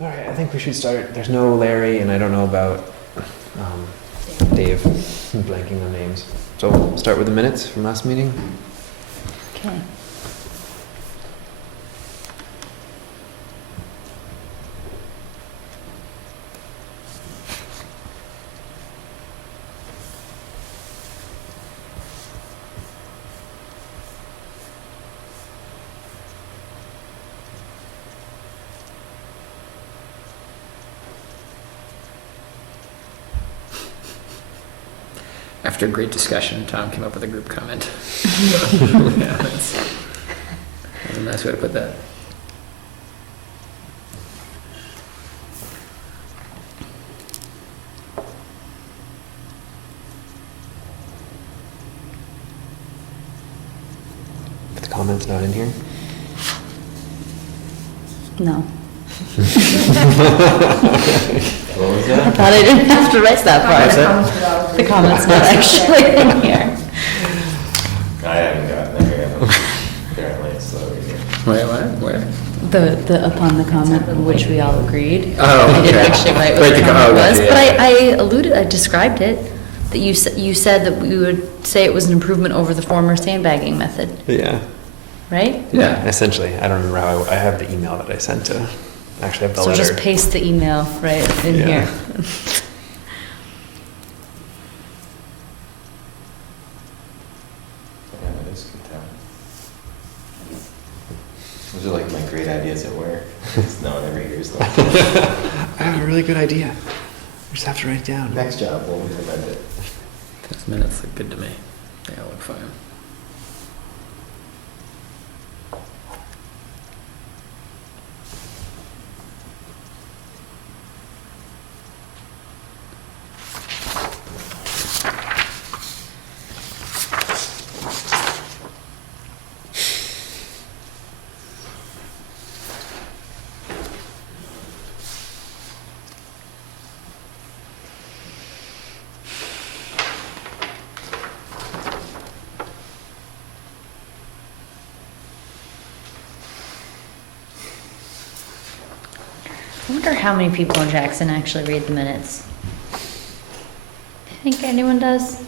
All right, I think we should start. There's no Larry, and I don't know about Dave. I'm blanking on names. So we'll start with the minutes from last meeting. Okay. After a great discussion, Tom came up with a group comment. Yeah, that's a nice way to put that. The comment's not in here. No. What was that? I thought I didn't have to write that part. What's The comment's not actually in here. I haven't gotten there yet. Apparently it's slow here. Wait, what? Where? The upon the comment, which we all agreed. Oh, I didn't okay. actually write what Right, the the comment gotcha, was, yeah. but I described it. That you said that we would say it was an improvement over the former sandbagging method, Yeah. right? Yeah. Essentially, I don't remember how I have the email that I sent to. Actually, I have the So letter. just paste the email right in Yeah. here. Yeah, that is good time. Those are like my great ideas at work. No one ever hears them. I have a really good idea. I just have to write it down. Next job, we'll implement it. Those minutes look good to me. They all look fine. I wonder how many people in Jackson actually read the minutes. Do you think anyone does?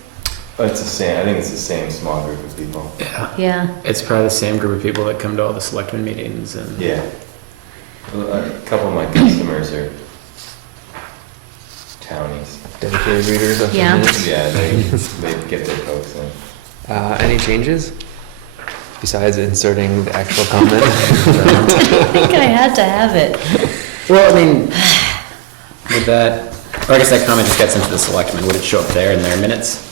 Oh, it's the same. I think it's the same small group of people. Yeah. Yeah. It's probably the same group of people that come to all the selectmen meetings and. Yeah. A couple of my customers are townies. Dedicated readers of the Yeah. minutes. Yeah, they get their folks in. Any changes? Besides inserting the actual comment? I think I had to have it. Well, I mean, would that, or I guess that comment just gets into the selectmen, would it show up there in their minutes?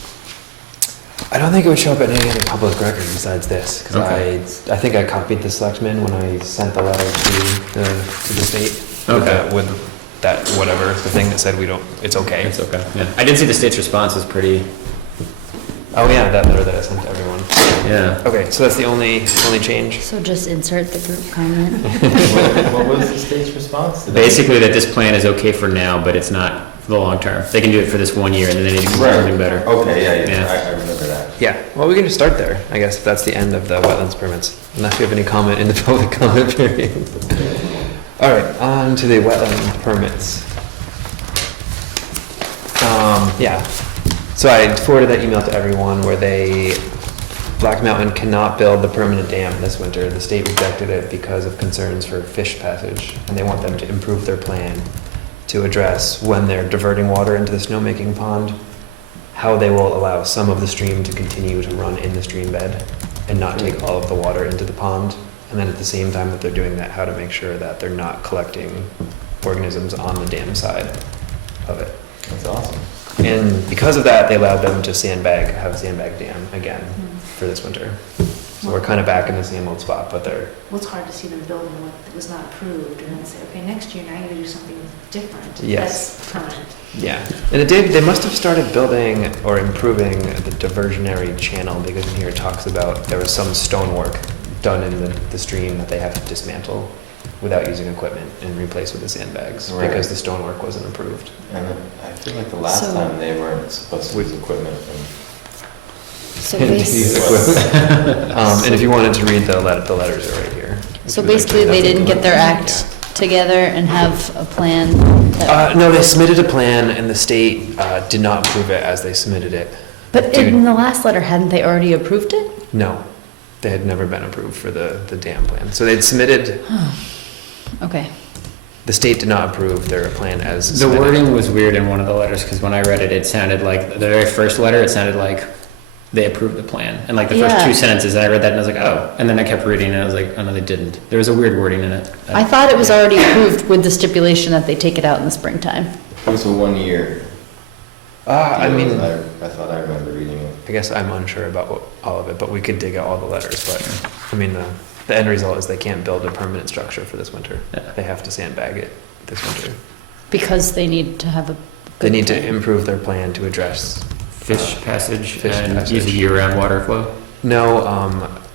I don't think it would show up in any other public record besides this, because Okay. I think I copied the selectmen when I sent the letter to the state. Okay. With that, whatever, the thing that said it's okay. It's okay, yeah. I did see the state's response is pretty, Oh yeah, that letter that I sent to everyone. yeah. Okay, so that's the only change? So just insert the group comment. What was the state's response to that? Basically that this plan is okay for now, but it's not for the long term. They can do it for this 1 year and then they need to do something better. Okay, yeah, Yeah. I remember that. Yeah, well, we can just start there, I guess, if that's the end of the wetlands permits, unless you have any comment in the public comment period. All right, on to the wetland permits. Yeah, so I forwarded that email to everyone where Black Mountain cannot build the permanent dam this winter. The state rejected it because of concerns for fish passage, and they want them to improve their plan to address when they're diverting water into the snowmaking pond, how they will allow some of the stream to continue to run in the stream bed and not take all of the water into the pond. And then at the same time that they're doing that, how to make sure that they're not collecting organisms on the dam side of it. That's awesome. And because of that, they allowed them to have a sandbag dam again for this winter. So we're kind of back in the same old spot, but they're, Well, it's hard to see them building what was not approved and then say, okay, next year now you're gonna do something different. Yes. That's permanent. yeah. And they must have started building or improving the diversionary channel, because in here it talks about there was some stonework done in the stream that they have to dismantle without using equipment and replace with the sandbags, Right. because the stonework wasn't approved. And I feel like the last So- time they weren't supposed to use equipment. So And use equipment. And if you wanted to read the letters are right here. basically they didn't get their act together and have a plan? that- No, they submitted a plan and the state did not approve it as they submitted it. But Dude. in the last letter, hadn't they already approved it? No, they had never been approved for the dam plan. So they'd submitted, Okay. the state did not approve their plan as The submitted. wording was weird in one of the letters, because when I read it, it sounded like, the very first letter, it sounded like they approved the plan. And like the first Yeah. two sentences, I read that and I was like, oh. And then I kept reading and I was like, oh no, they didn't. There was a weird wording in it. I thought it was already approved with the stipulation that they take it out in the springtime. It was a 1 year. I mean, I thought I remember reading it. I guess I'm unsure about all of it, but we could dig out all the letters, but, I mean, the end result is they can't build a permanent structure for this winter. Yeah. They have to sandbag it this winter. Because they need to have a. They good need to plan. improve their plan to address, Fish passage Fish and passage. use a year-round water flow.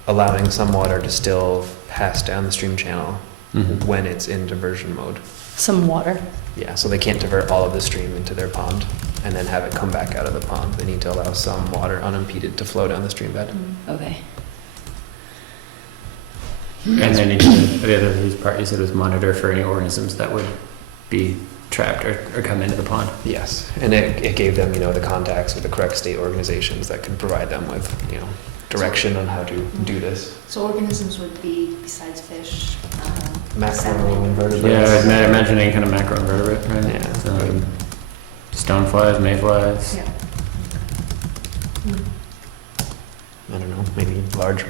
allowing some water to still pass down the stream channel Mhm. when it's in diversion mode. Some water. Yeah, so they can't divert all of the stream into their pond and then have it come back out of the pond. They need to allow some water unimpeded to flow down the stream bed. Okay. And then the other part you said was monitor for any organisms that would be trapped or come into the pond. Yes, and it gave them, the contacts with the correct state organizations that could provide them with, direction on how to do this. So organisms would be, besides fish, Macroinvertebrates. Yeah, I'd imagine any kind of macroinvertebrate, right? Yeah. Stoneflies, mayflies. Yeah. I don't know, maybe large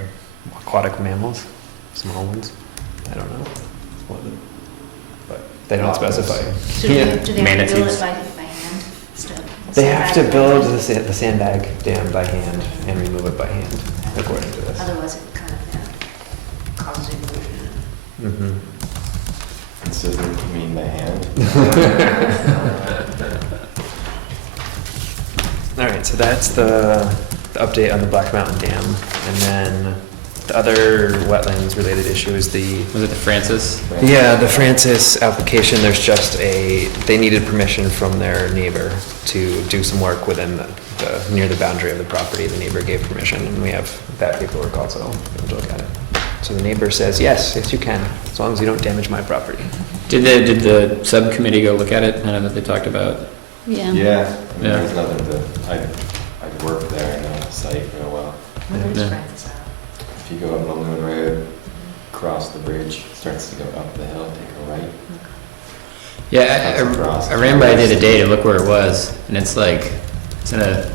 aquatic mammals, small ones. I don't know. But they don't specify. So do they have to build Manatees. it by hand? Still? They have to Sandbag by build hand? the sandbag dam by hand and remove it by hand, according to this. Otherwise, it kind of causes erosion. Mhm. So does it mean by hand? All right, so that's the update on the Black Mountain Dam. And then the other wetlands related issue is Was it the Francis? the Francis application. There's just they needed permission from their neighbor to do some work within near the boundary of the property. The neighbor gave permission, and we have that paperwork also, if you look at it. So the neighbor says, yes, you can, as long as you don't damage my property. Did the subcommittee go look at it? I know that they talked about. Yeah. Yeah, I mean, Yeah. there's nothing to, I'd worked there and on the site for a while. Where does Yeah. Francis at? If you go up Balloon Road, cross the bridge, starts to go up the hill, take a right. Yeah, Cuts across. I ran by it the other day to look where it was, and it's like, it's in a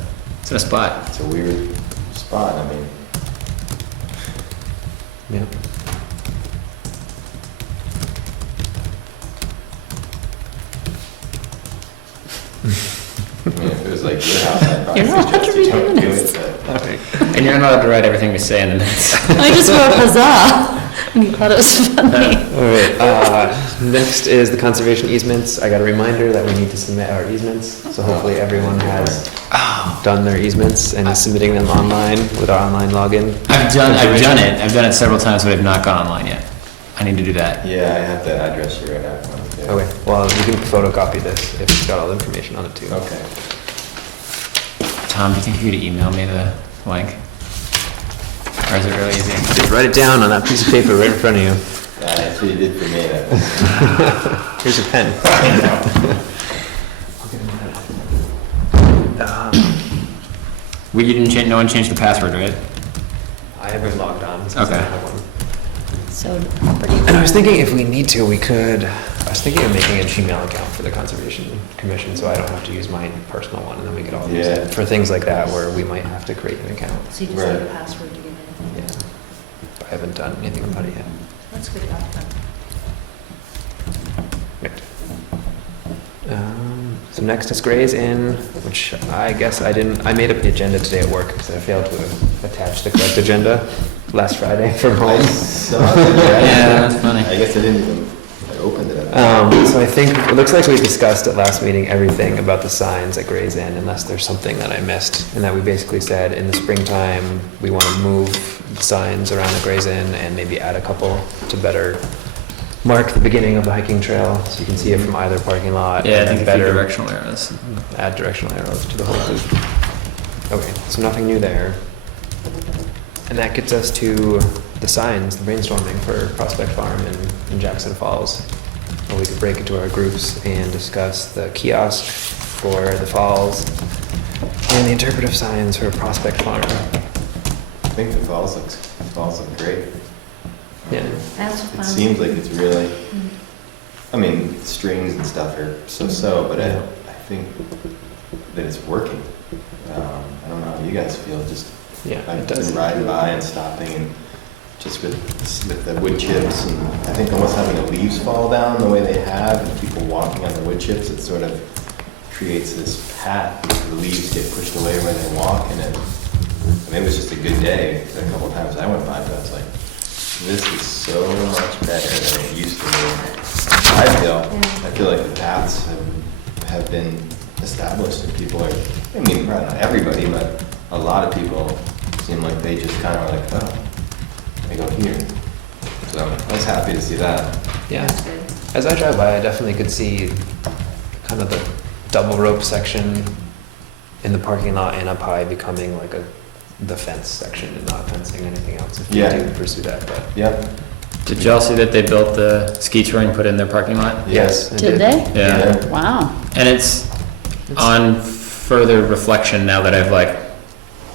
spot. It's a weird spot, I mean, Yeah. if it was like your house, I'd probably You're not allowed to suggest read you don't do minutes. it, but And you're not allowed to write everything we say in the minutes. I just wrote huzzah, and you thought it was funny. All right, next is the conservation easements. I got a reminder that we need to submit our easements, so hopefully everyone has done their easements and is submitting them online with our online login. I've done it. I've done it several times, but I've not gone online yet. I need to do that. yeah, I have the address you right out. Okay, well, you can photocopy this if it's got all the information on it too. Okay. Tom, do you think you could email me the link? Or is it really easy? Just write it down on that piece of paper right in front of you. That's what you did for me, that. Here's a pen. You didn't change, no one changed the password, right? I haven't logged on. Since Okay. I have one. So property. And I was thinking if we need to, I was thinking of making a Gmail account for the Conservation Commission, so I don't have to use my personal one, and then we could all use Yeah. it for things like that where we might have to create an account. So you just Right. need a password to get in. Yeah. But I haven't done anything about it yet. That's good enough then. Right. So next is Gray's Inn, which I guess I made up the agenda today at work because I failed to attach the correct agenda last Friday from I home. saw it, Yeah, that's funny. I guess I didn't even, I opened it. So I think, it looks like we discussed at last meeting everything about the signs at Gray's Inn, unless there's something that I missed. And that we basically said in the springtime, we want to move the signs around the Gray's Inn and maybe add a couple to better mark the beginning of the hiking trail, so you can see it from either parking lot. Yeah, I and think a few better directional arrows. add directional arrows to the whole loop. Okay, so nothing new there. And that gets us to the signs, the brainstorming for Prospect Farm in Jackson Falls. or we could break into our groups and discuss the kiosk for the falls and the interpretive signs for Prospect Farm. I think the falls look great. Yeah. That's It fun. seems like it's really, Mm. I mean, strings and stuff are so-so, but I think that it's working. I don't know how you guys feel, just, Yeah, it I've does. been riding by and stopping and just with the wood chips, and I think almost having the leaves fall down the way they have and people walking on the wood chips, it sort of creates this path because the leaves get pushed away where they walk, and it was just a good day. A couple of times I went by, but I was like, this is so much better than it used to be. I feel like the paths have been established and people are, I mean, probably not everybody, but a lot of people seem like they just kind of like, oh, I go here. So I was happy to see that. Yeah. That's good. As I drive by, I definitely could see kind of the double rope section in the parking lot and up high becoming like the fence section and not fencing anything else if you Yeah. do pursue that, but. Yep. Did y'all see that they built the ski touring, put in their parking lot? Yes. it Did they? Yeah. Wow. And it's on further reflection now that I've like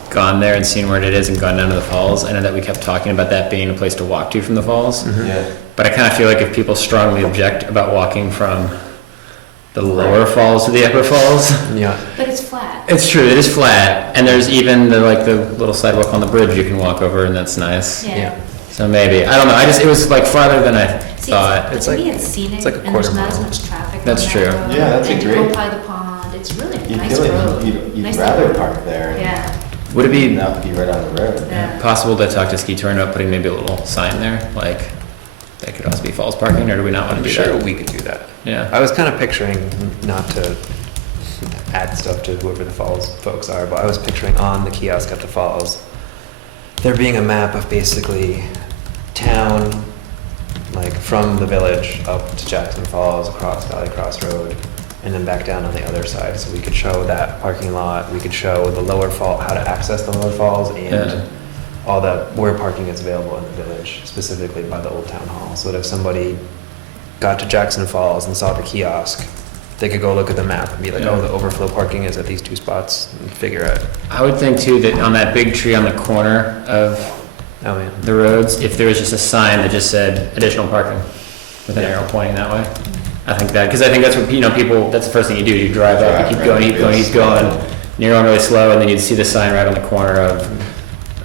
gone there and seen where it is and gone down to the falls. I know that we kept talking about that being a place to walk to from the falls, Mhm. Yeah. but I kind of feel like if people strongly object about walking from the lower falls to the upper falls, Yeah, But it's flat. it's true, it is flat, and there's even the little sidewalk on the bridge you can walk over, and that's nice. yeah. So maybe, I don't know, it was like farther than I See, thought. It's to like- me, it's scenic, it's like a and there's quarter not as mile. much traffic on That's that true. road. Yeah, that's a And you great- go by the pond, it's really a You nice feel like road. you'd Nice rather little- park there and Yeah, Would it be not be right on the road. yeah. possible to talk to Ski Touring about putting maybe a little sign there, like, that could also be falls parking, or do we not want I'm to do sure that? we could do that. Yeah. I was kind of picturing, not to add stuff to whoever the falls folks are, but I was picturing on the kiosk at the falls, there being a map of basically town, like from the village up to Jackson Falls, across Valley Cross Road, and then back down on the other side. So we could show that parking lot, we could show the lower fall, how to access the lower falls, and Yeah. all that, where parking is available in the village, specifically by the old town hall. So that if somebody got to Jackson Falls and saw the kiosk, they could go look at the map and be like, Yeah. oh, the overflow parking is at these two spots, and figure out, I would think too that on that big tree on the corner of oh man. the roads, if there was just a sign that just said additional parking with an Yeah. arrow pointing that way. I think because I think that's what, people, that's the first thing you do, you drive up, you keep Right, going, right, keep going, real keep going, slow. and you're going really slow, and then you'd see the sign right on the corner of,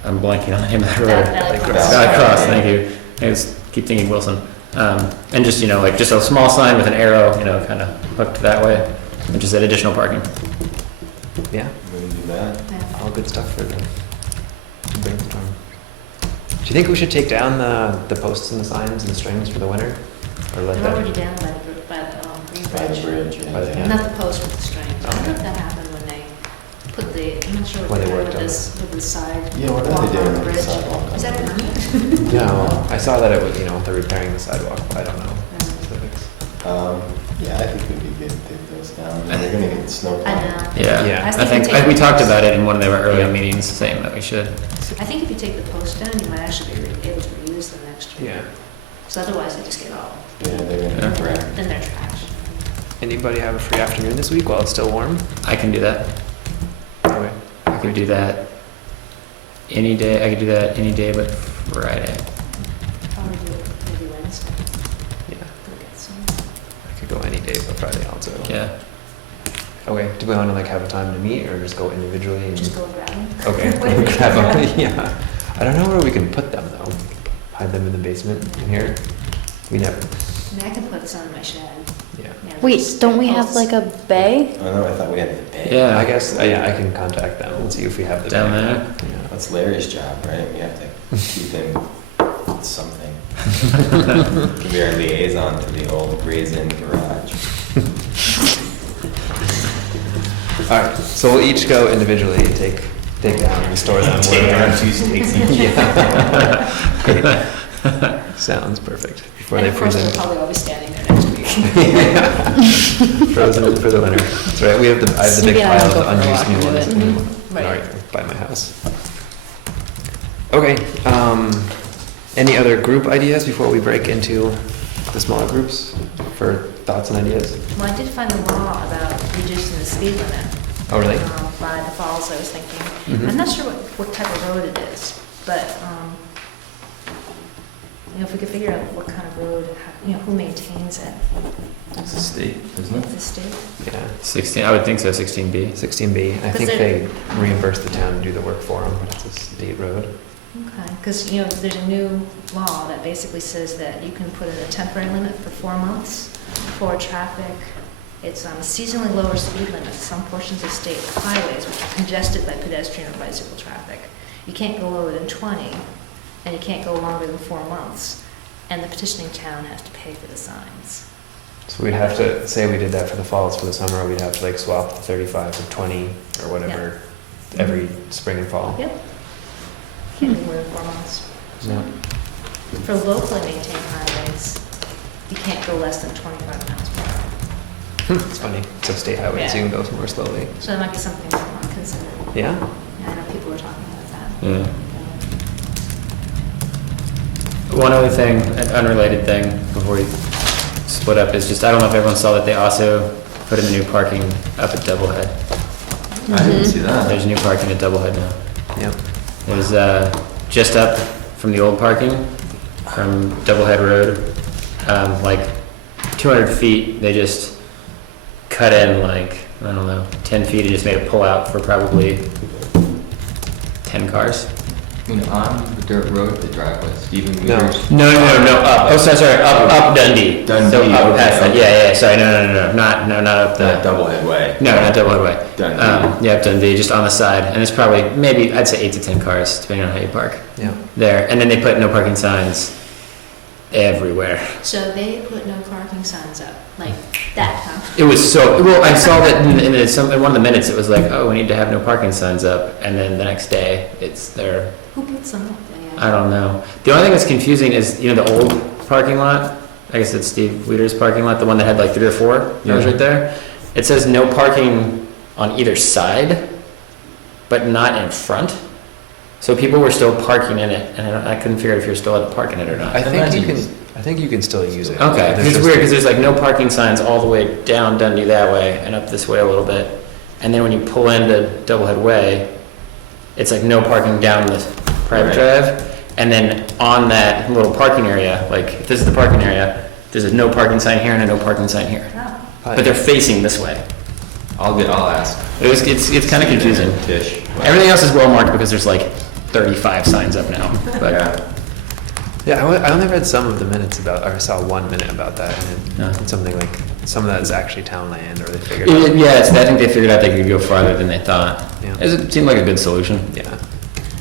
I'm blanking on the name of that road. Valley Like Cross. Valley Cross, thank you. I just keep thinking Wilson. And just, like just a small sign with an arrow, kind of hooked that way, and just said additional parking. Yeah, We can do that. Yeah. all good stuff for the brainstorm. Do you think we should take down the posts and the signs and the strings for the winter? Or let They're that? already down by the Green By the Bridge. bridge. By the- yeah. Not the post with the strings. I wonder if that happened when they put the, I'm not sure When what they they did worked with on this, with the side. Yeah, what are walk they doing on the with the bridge. sidewalk? Is that permanent? No, I saw that it was, they're repairing the sidewalk, but I don't know specifics. Yeah, I think it'd be good to take those down. And they're gonna get snow. I know. Yeah. Yeah. I was I think, thinking take we the talked post. about it in one of their earlier Yeah. meetings, saying that we should. I think if you take the post down, you might actually be able to reuse them next year. Yeah. Because otherwise they just get all, Yeah, they're Yeah. gonna wreck. then they're trash. Anybody have a free afternoon this week while it's still warm? I can do that. Okay. I could do that any day. I could do that any day but Friday. Probably do it maybe Wednesday. Yeah, Go get some. I could go any day but Friday also. Yeah. Okay, do we want to have a time to meet or just go individually? And Just go and grab them. Okay, Where do we grab put them. them? Yeah. I don't know where we can put them though. Hide them in the basement in here? We never, I mean, I can put some in my shed. yeah. Yeah, Wait, just don't we posts. have like a bay? Oh no, I thought we had the bay. Yeah. I guess, yeah, I can contact them and see if we have the. Down bag. there? Yeah. That's Larry's job, right? We have to keep him something. Can be our liaison to the old Gray's Inn garage. All right, so we'll each go individually and take down and store them. Take wherever. down 2 stakes each. Yeah. Great. Sounds perfect. Before And they of course, freeze they'll in. probably all be standing there next week. Frozen for the winter. That's right, I have the big Maybe I pile will of go for a unused walk new and ones do it. Right. right by my house. Okay, any other group ideas before we break into the smaller groups for thoughts and ideas? Well, I did find the law about reducing the speed limit. Oh, really? By the falls, I was thinking. Mhm. I'm not sure what type of road it is, but, if we could figure out what kind of road, who maintains it. It's a state, isn't it? The state? Yeah, 16, I would think so, 16B. 16B. I think Because they reimburse the town to do the work for them, but it's a state road. Okay, because, there's a new law that basically says that you can put in a temporary limit for 4 months for traffic. It's seasonally lower speed limits, some portions of state highways which are congested by pedestrian or bicycle traffic. You can't go lower than 20, and you can't go longer than 4 months, and the petitioning town has to pay for the signs. So we'd have to, say we did that for the falls for the summer, we'd have to like swap the 35 for 20 or whatever every spring and fall. Yep. Can't be more than 4 months. Yeah. For locally maintained highways, you can't go less than 25 miles per hour. It's funny. So state highways, you can go more slowly. So that might be something we want to consider. Yeah? Yeah, I know people were talking about that. Yeah. One other thing, an unrelated thing, before we split up, is just, I don't know if everyone saw that they also put in the new parking up at Doublehead. I didn't see that. There's new parking at Doublehead now. Yep. There's, just up from the old parking, from Doublehead Road, like 200 feet, they just cut in like, I don't know, 10 feet, and just made a pull-out for probably 10 cars. On the dirt road, the driveway, Stephen No. Weaver's. No, up. Oh, sorry, up Dundee. Dundee, So up past that, okay. yeah, sorry, no, not up That the, Doublehead Way. no, not Doublehead Way. Dundee. Yeah, up Dundee, just on the side, and it's probably, maybe, I'd say 8 to 10 cars, depending on how you park Yeah. there, and then they put no parking signs everywhere. So they put no parking signs up, like that, huh? It was so, well, I saw that in one of the minutes, it was like, oh, we need to have no parking signs up, and then the next day, it's there. Who puts them up? I don't know. The only thing that's confusing is, the old parking lot, I guess it's Steve Weeder's parking lot, the one that had like 3 or 4 cars right there. It says no parking on either side, but not in front. So people were still parking in it, and I couldn't figure out if you're still allowed to park in it or not. I think you can still use it. Okay, There's it's just- weird because there's like no parking signs all the way down Dundee that way and up this way a little bit. And then when you pull into Doublehead Way, it's like no parking down the private drive. And then on that little parking area, like if this is the parking area, there's a no parking sign here and a no parking sign here. Oh, But they're facing this way. I'll ask. It's kind of confusing. Tish. Everything else is well marked because there's like 35 signs up now. But Yeah, I only read some of the minutes about, or I saw 1 minute about that, and Yeah. it's something like, some of that is actually town land, or they figured yeah, out. I think they figured out they could go farther than they thought. Yeah. It seemed like a good solution. Yeah.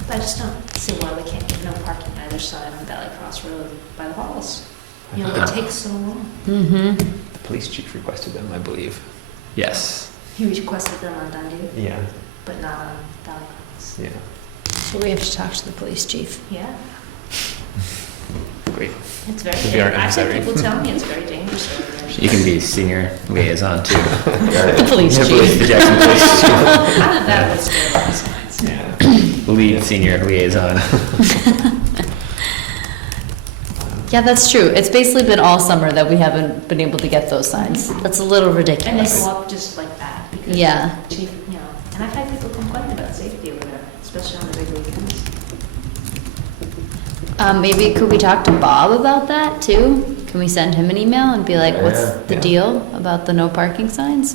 But I just don't see why we can't get no parking either side on Valley Cross Road by the halls. It takes so long. Mm-hmm. The police chief requested them, I believe. Yes. He requested them on Dundee, Yeah, but not on Valley Cross. yeah. So we have to talk to the police chief. Yeah, Great. it's very, If you aren't I've had necessary. people tell me it's very dangerous over there. You can be senior liaison too. The police The chief. Jackson Police I'm not that with scared signs. Yeah. Chief. Lead senior liaison. Yeah, that's true. It's basically been all summer that we haven't been able to get those signs. That's a little And they ridiculous. go up just like that because Yeah. the chief, and I've had people complain about safety over there, especially on the big weekends. Maybe could we talk to Bob about that too? Can we send him an email and be like, what's Yeah. the deal about the no parking signs?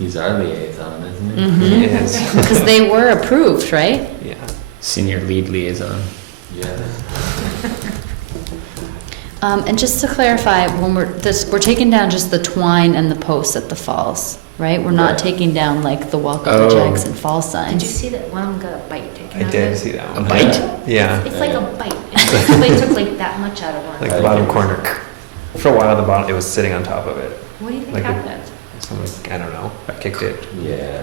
He's our liaison, isn't he? Mm-hmm. It is. Because they were approved, right? Yeah. Senior lead liaison. Yeah. And just to clarify, when we're taking down just the twine and the posts at the falls, right? We're not Right. taking down like the Welcome Oh. to Jackson Falls Did you signs. see that one of them got a bite taken I out of did it? see that A one. bite? Yeah. It's like a bite. It's like somebody took like that much out of one. Like the bottom corner. For a while, the bottom, it was sitting on top of it. What do you think like a- happened? Someone, I don't know, I kicked it. Yeah.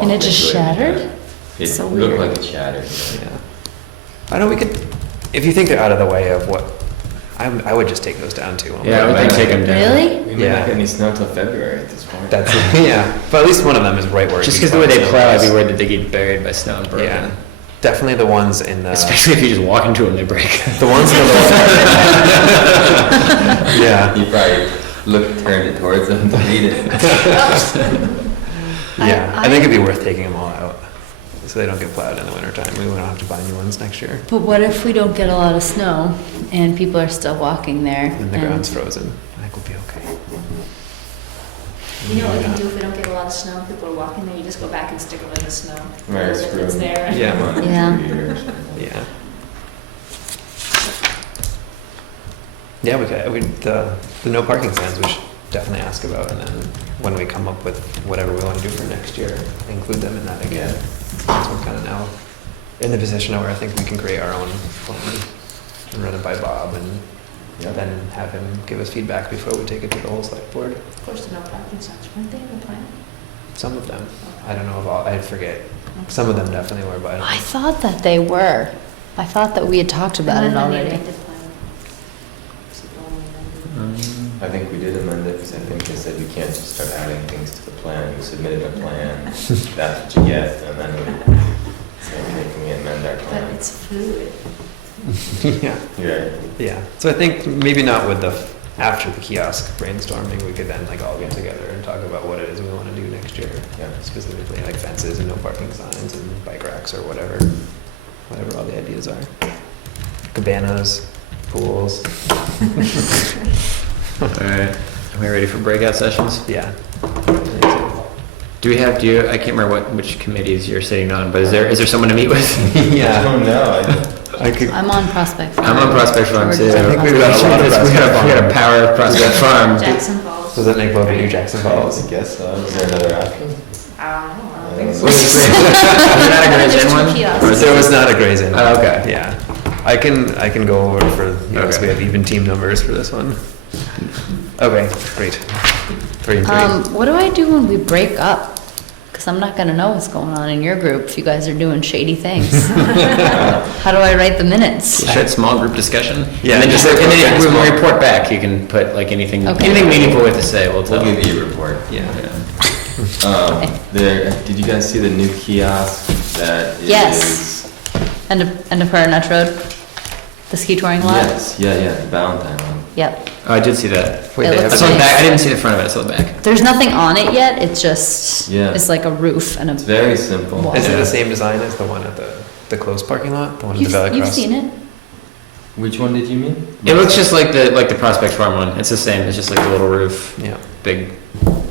And it just shattered? It So looked weird. like it shattered. Yeah. I know we could, if you think they're out of the way of what, I would just take those down too. Yeah, I would think take them down. Really? We may Yeah. not get any snow till February at this point. That's, yeah, but at least one of them is right where it Just used because the way to they be. plow, I'd be worried that they get buried by snow and broken. Yeah. definitely the ones in the. Especially if you just walk into them, they break. The ones in the. Yeah. You probably turned it towards them to read it. Yeah, I I- think it'd be worth taking them all out, so they don't get plowed in the wintertime. We won't have to buy new ones next year. But what if we don't get a lot of snow and people are still walking there? And the ground's frozen. I think we'll be okay. You know what we can do if we don't get a lot of snow, people are walking there, you just go back and stick them in the snow. Right, screw It's 'em. there. Yeah. Come on, Yeah. 2 years. Yeah. Yeah, the no parking signs we should definitely ask about, and then when we come up with whatever we want to do for next year, include them in that again. So we're kind of now in the position where I think we can create our own plan and run it by Bob, and Yeah. then have him give us feedback before we take it to the whole select board. Of course, the no parking signs, weren't they in the plan? Some of them, I don't know if all, I forget. Some of them definitely were, but I don't I thought that they were. I thought that we had talked about it And then the already. amended plan. Is it the one we amended? I think we did amend it, because I think they said you can't just start adding things to the plan. You submitted a plan, that's what you get, and then we say, okay, can we amend our But plan? it's food. yeah. Yeah. Yeah, so I think maybe not with after the kiosk brainstorming, we could then like all get together and talk about what it is we want to do next year. Yeah. Specifically like fences and no parking signs and bike racks or whatever all the ideas are. Cabanas, pools, All right. Are we ready for breakout sessions? yeah. Do we have, I can't remember which committees you're sitting on, but is there someone to meet with? I Yeah, don't know, I could, I'm on Prospect Farm. I'm on Prospect Farm too. George is on I think we've got a lot of We got a power of Prospect Farm. Jackson Falls. does that make both of you Jackson I Falls? guess so. Is there another option? I don't know, I don't think so. What's the Is that a Gray's There's Inn two one? kiosks. Or is There was not a Gray's Inn. Oh, okay. Yeah, I can go over for, so Okay. we have even team numbers for this one. Okay, great. 3 and 3. What do I do when we break up? Because I'm not gonna know what's going on in your group if you guys are doing shady things. How do I write the minutes? Should have small group discussion. Yeah, And then just just, like and then very when we small. report back, you can put like anything Okay. meaningful we have to say, we'll tell. We'll give you a report. Yeah. Did you guys see the new kiosk that is? Yes. End of Prairie Notch Road? The ski touring lot? Yes, yeah, the Valentine one. Yep. Oh, I did see that. Wait, It they looks I have, saw the nice. back, I didn't see the front of it, I saw the back. There's nothing on it yet, it's just, Yeah. it's like a roof and a. It's very simple. Wall. is it Yeah. the same design as the one at the closed parking lot? The one at the Valley Cross? You've seen it? Which one did you mean? It looks just like the Prospect Farm one, it's the same, it's just like the little roof, Yeah. big.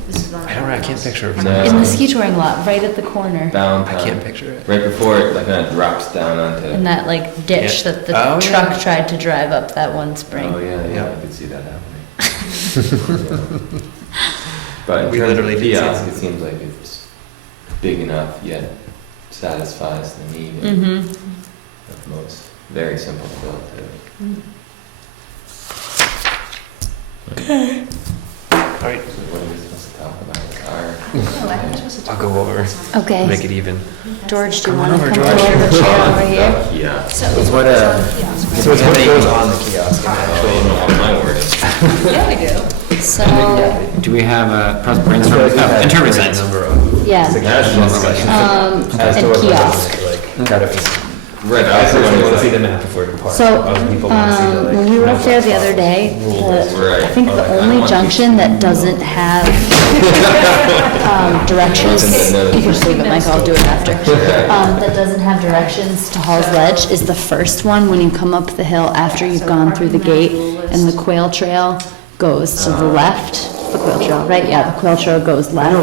This is on. I can't picture it. No. In the ski touring lot, right at the corner. Valentine. I can't picture it. Right before it like kind of drops down onto. In that like ditch Yeah. that the Oh, yeah. truck tried to drive up that one spring. Oh, yeah, Yeah. I could see that happening. But in We terms of literally did see kiosk, that. it seems like it's big enough yet satisfies the need Mm-hmm. of most. Very simple to build too. All right, So what are we supposed to talk about? No, I think we're supposed to I'll talk go about over. this one. Okay. make it even. George, do you Come on want to over, come George. over the chair over here? Yeah. So It's it's what, on the kiosk, right? So it's what goes on the kiosk and Oh, actually. you don't have my word. Yeah, we do. So, Do we have a brainstorm, oh, interpret signs? yeah, and kiosk. Right, I I also personally want to see wanted the map before we depart. So, Other people want to see the, like, when we were up there the no other day, Right. I think the only junction that doesn't have directions, you can just leave it, Mike, I'll do it after. That doesn't have directions to Hall's Ledge is the first one when you come up the hill after you've gone through the gate, and the quail trail goes to the left. The quail trail, right? Yeah, the quail trail goes left.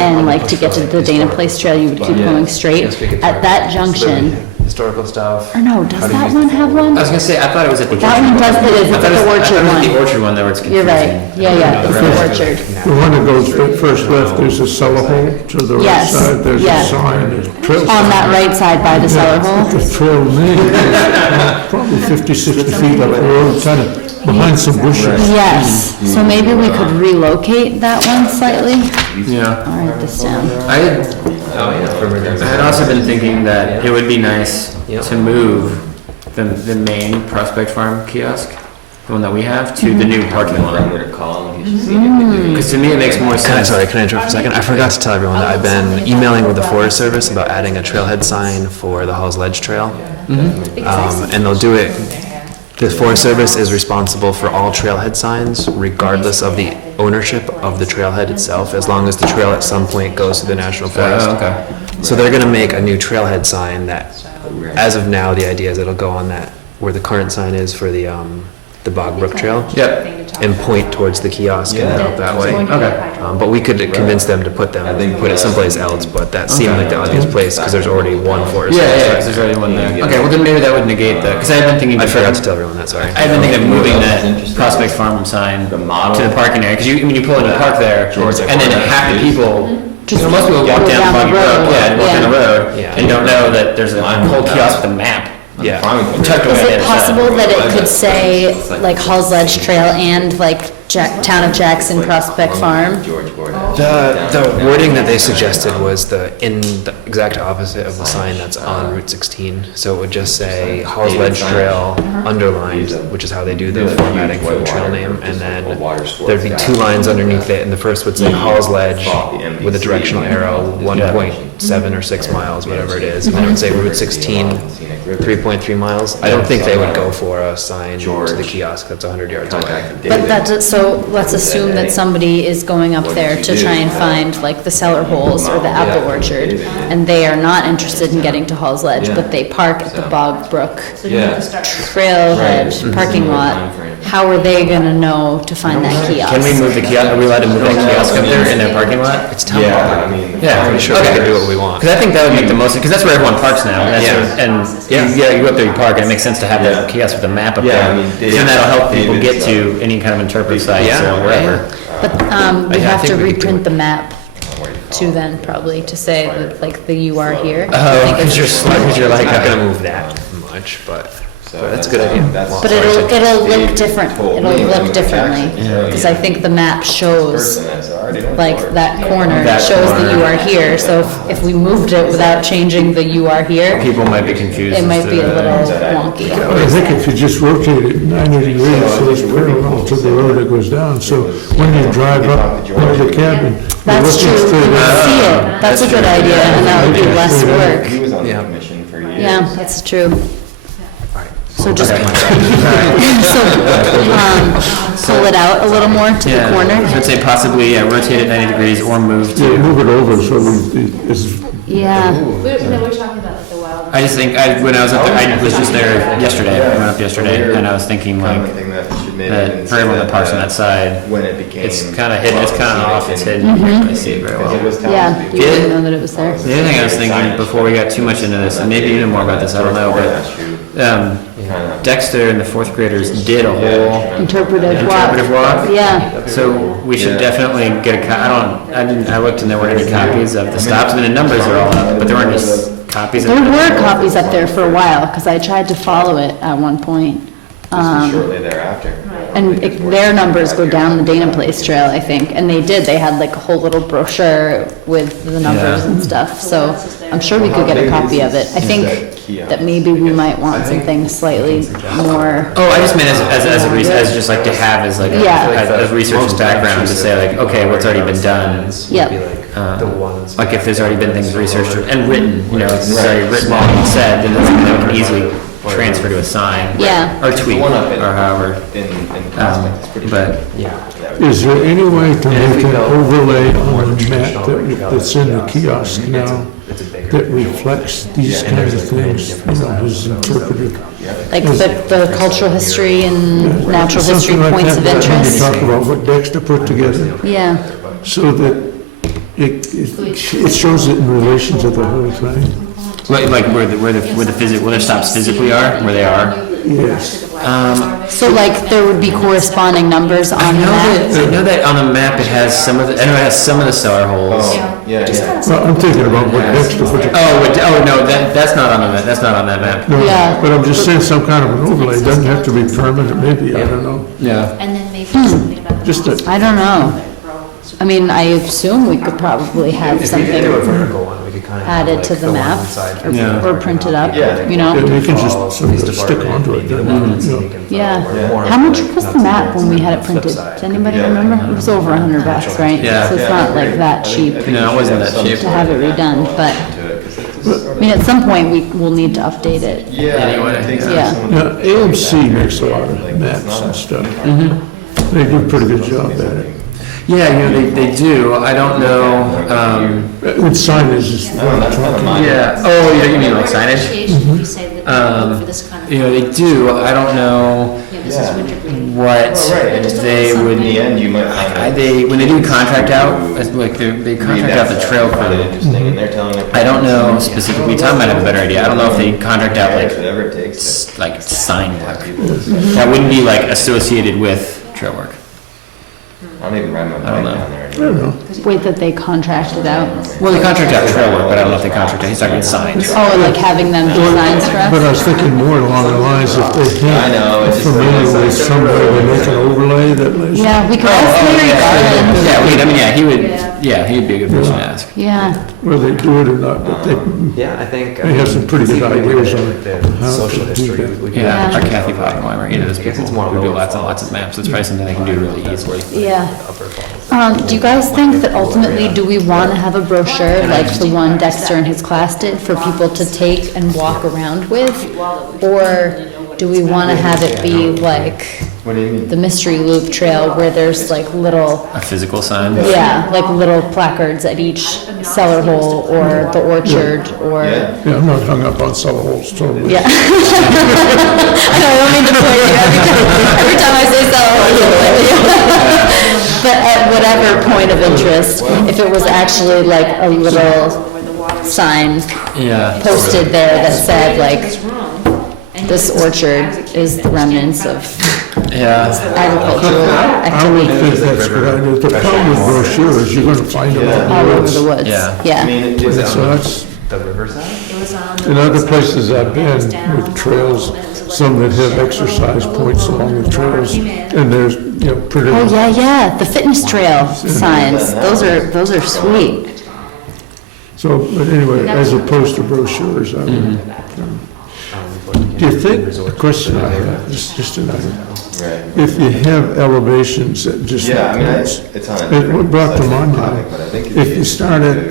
And like to get to the Dana Place Trail, you would keep going straight. At that junction, Historical stuff. or no, does How to that use one the- have one? I was gonna say, I thought it was at the. That one does, it is, it's at the orchard I thought it was the one. orchard one that was You're confusing. right, yeah, it's the orchard. The one that goes first left, there's a cellar hole. To the right Yes, side, there's yeah. a sign, there's trail On sign. that right side by the cellar hole? The trail name, probably 50, 60 feet up the road, kind of behind some bushes. Yes, so maybe we could relocate that one slightly? Yeah. I'll write this down. I had, Oh, yeah, for emergency. I had also been thinking that it would be nice Yeah. to move the main Prospect Farm kiosk the one that we have, to the new parking I'm lot. gonna call him, he's seen it. Because to me, it makes more sense. Can I interrupt for a second? I forgot to tell everyone that I've been emailing with the Forest Service about adding a trailhead sign for the Halls Ledge Trail. And they'll do it, the Forest Service is responsible for all trailhead signs regardless of the ownership of the trailhead itself, as long as the trail at some point goes to the National Forest. Oh, okay. So they're gonna make a new trailhead sign that, as of now, the idea is it'll go on that, where the current sign is for the Bog Brook Trail. Yep. And point towards the kiosk and out that way. Okay. But we could convince them to put it someplace else, but that seemed like the obvious place, because there's already one Forest Yeah, Service. yeah, because there's already one there. Okay, well then maybe that would negate that, because I had been thinking. I forgot to tell everyone that, sorry. I've been thinking of moving that Prospect Farm sign to the parking area, because you pull into the park there, and then half the people, most people walk down Boggy Brook, and walk down the road, Yeah. and don't know that there's a whole kiosk with a map. Yeah. Tucked away Is on the it other side. possible that it could say, like, Halls Ledge Trail and, like, Town of Jackson Prospect Farm? George Gordon. The wording that they suggested was in the exact opposite of the sign that's on Route 16. So it would just say Halls Ledge Trail underlined, which is how they do the formatting for the trail name. And then there'd be two lines underneath it, and the first would say Halls Ledge with a directional arrow, 1.7 or 6 miles, whatever it is. And then it would say Route 16, 3.3 miles. I don't think they would go for a sign to the kiosk that's 100 yards away. But that's, so let's assume that somebody is going up there to try and find, like, the cellar holes or the apple orchard, and they are not interested in getting to Halls Ledge, but they park at the Bog Brook So you have to start. Trailhead parking lot. How are they gonna know to find that kiosk? Can we move the kiosk, are we allowed to move that kiosk up there in their parking lot? It's town Yeah, property. I mean. Yeah, Pretty sure we can do what we want. Because I think that would make the most, because that's where everyone parks now. And that's Yeah. where- And you go up there, you park, and it makes sense to have that kiosk with a map up Yeah, there. I mean, And that'll help people David's, get to any kind of interpretive sites Yeah, or wherever. But, we Yeah, I have think to we could do reprint it. the map too then, probably, to say, that, like, the you are here. Oh, because you're like, I'm not gonna move that much, but that's a good idea. But it'll look different, it'll look differently, because I think the map shows, like, that corner, That shows that you corner. are here, so if we moved it without changing the you are here, people might be confused. it might as be a to- little wonky. I think if you just rotate it 90 degrees so it's parallel to the road that goes down, so when you drive up into the cabin, you're That's looking true, straight you out. can see it, that's a good idea, and that would be less work. He was on the Yeah. commission for years. Yeah, that's true. So just, Okay. pull it out a little more to the Yeah, I corner. would say possibly, rotate it 90 degrees or move Yeah, to. move it over so it's, Yeah, We're talking about like the wild. I just think, when I was up there, I was just there yesterday, I went up yesterday, and I was thinking Kind like, of thing that should maybe that even for say everyone that parks on uh, that side, When it became. it's kind of hidden, it's kind of off, it's hidden, you can't really see it very Because it well. was yeah, you townspeople. didn't know that it was there. The other thing I was thinking, before we got too much into this, and maybe you know more about this, I don't know, but, Dexter and the fourth graders did a whole Interpretive walk. interpretive walk. Yeah, So we should definitely get I looked and there weren't any copies of the stops, I mean, the numbers are all up, but there weren't just copies of. there were copies up there for a while, because I tried to follow it at one point. This was shortly thereafter. And their numbers go down the Dana Place Trail, I think, and they did, they had like a whole little brochure with the numbers Yeah. and stuff, so I'm sure we could get a copy of it. I think that maybe we might want something slightly more, Oh, I just meant as just like to have as like, Yeah. as research and background to say like, okay, what's already been done. Yep. The ones. Like if there's already been things researched and written, you know, if it's already written and said, then that's something that we can easily transfer to a sign. Yeah. Or tweak, The one up or however. In Prospect is pretty. But, Yeah. is there any way to make an overlay on the map that's in the kiosk now that reflects these kinds of things, you know, his interpretive? like the cultural history and natural history Something like points of that, when you interest. talk about what Dexter put together, Yeah, so that it shows it in relation to the whole thing. like where the stops physically are, where they are. Yes. so like there would be corresponding numbers I on the know map. that, I know that on the map it has some of the, I know it has some of the cellar holes. Oh, yeah, yeah. Well, I'm thinking about what Dexter put together. Oh, no, that's not on the map, that's not on that map. No, Yeah. but I'm just saying some kind of an overlay, it doesn't have to be permanent, maybe, I don't know. Yeah. And then maybe something about the. Just a- I don't know. I mean, I assume we could probably have If we did do a something vertical one, we could kind of have added like to the one map inside or- for or print it up, Yeah. you know? Yeah, you can Falls, just sort police of stick department, onto it, maybe the then, Women's you know. League info, Yeah. or more How of much like was nuts the and map bolts when we and had then it the flip printed? side Does could be anybody like remember? It was over $100, right? Yeah. So it's not like that cheap No, it wasn't that cheap. to have it redone, but, I mean, at some point, we will need to update it. Yeah. Anyway, I think yeah. someone- Yeah, AMC makes a lot of Like, it's maps not and a- stuff. Mhm. They do a pretty good job at it. Yeah, they do. I don't know, With signage is what I'm That's kind of talking mine. yeah, oh, you mean like signage? You say that for this kind of. You know, they do. I don't know Yeah, this is winter green. what Well, right, and they would, In the end, you might find when they do contract out, it's like they contract out the trail crew. Interesting, and they're telling it. I don't know specifically, Tom might have a better idea. I don't know if they contract out like, Whatever it takes to. like sign work. I That wouldn't be like associated with trail work. don't even ride my I don't bike know. down there I don't anymore. know. Wait, that they contracted out? Well, they contract out trail work, but I don't know if they contract out, he's talking about signs. Oh, and like having them do signs for But I us? was thinking more along the lines if they I know, had it's just. familiar with somebody to make an overlay that lays. Yeah, we could ask Larry Garland. Yeah, I mean, yeah, he'd be a good person to ask. Yeah, Whether they do it or not, but they, Yeah, I think. They have some pretty good even if we ideas look on at the how to social do history. that. we could Yeah, Yeah. or Kathy Poppenweimer, you know, those I guess people it's more who do lower lots and falls. lots of maps. It's probably something they can do really easily. yeah. Upper falls. Do you guys think that ultimately, do we want to have a brochure like the one Dexter and his class did for people to take and walk around with? Or do we want to have it be like What do you mean? the Mystery Loop Trail where there's like little, A physical sign? yeah, like little placards at each cellar hole or the orchard or, Yeah. Yeah, I'm not hung up on cellar holes totally. yeah. I don't mean to point you every time I say cellar hole, I point you. But at whatever point of interest, if it was actually like a little sign Yeah. posted there that said like, this orchard is the remnants of Yeah. agricultural I would activity think that's a good idea. The problem with brochures, you're gonna find them all out. over the woods. Yeah. I Yeah, mean, is it So that's, The riverside? It was on. in other places I've been with trails, some that have exercise points along the trails, and there's, you know, pretty. oh, yeah, the fitness trail signs, those are sweet. So, but anyway, as opposed to brochures, I would. Do you think, the question I have, just an idea, right? if you have elevations that just. Yeah, I mean, it's on a It different brought to my topic, mind, but I think if you start at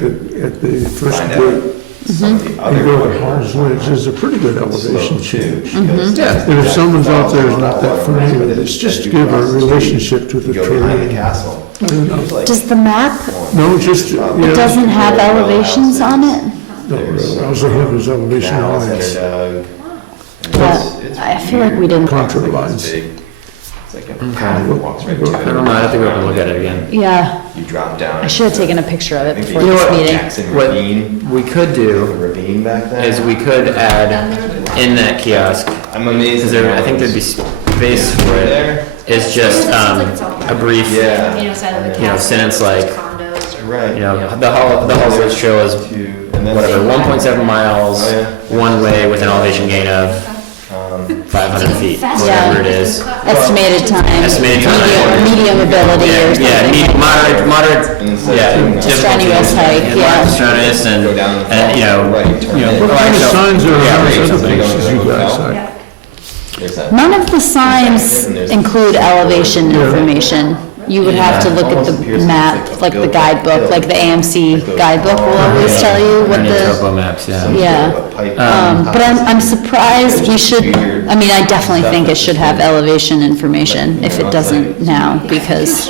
the first find gate, out some of the you other go to ways Hall's Ridge, there's a pretty good elevation slope too, change. because And if someone's out there who's not that familiar with this, just to give a relationship to the you go behind the terrain. castle. I don't know. It's like- Does the map, No, just, yeah. it doesn't have elevations on it? No, I was looking at his elevation Canal lines. Center Dug. And But it's I feel like we didn't- Contour It's like lines. this big. It's like a path that walks right to it. I don't know, I have to go up and look at it again. Yeah, You drop down. I should have taken a picture of I it think before they You know this what? meeting. Jackson What Ravine. we could The do ravine back there. is we could add in that kiosk, I'm amazed. because there, I think there'd be space for it, There. is just, a brief, Yeah. you know, sentence like, Condos or. you know, the Hall's Ridge Trail is And then whatever, 1.7 miles, Oh, yeah. one way with an elevation gain of 500 feet, whatever it is. Estimated time. Estimated time. Medium ability or Yeah, something. moderate, And instead of yeah. doing that- difficulty. Strenuous hike, yeah. Moderate strenuous and, Go down you know, right, turn you know, in. What kind of so- signs are yeah, on right, those other somebody places going you to the guys hotel. like? There's that. None of the signs include elevation information. You would have to look at the map, like the guidebook, like the AMC guidebook will always tell you what Running the, topo maps, yeah. yeah. But I'm surprised we should, I mean, I definitely think it should have elevation information if it doesn't now, because,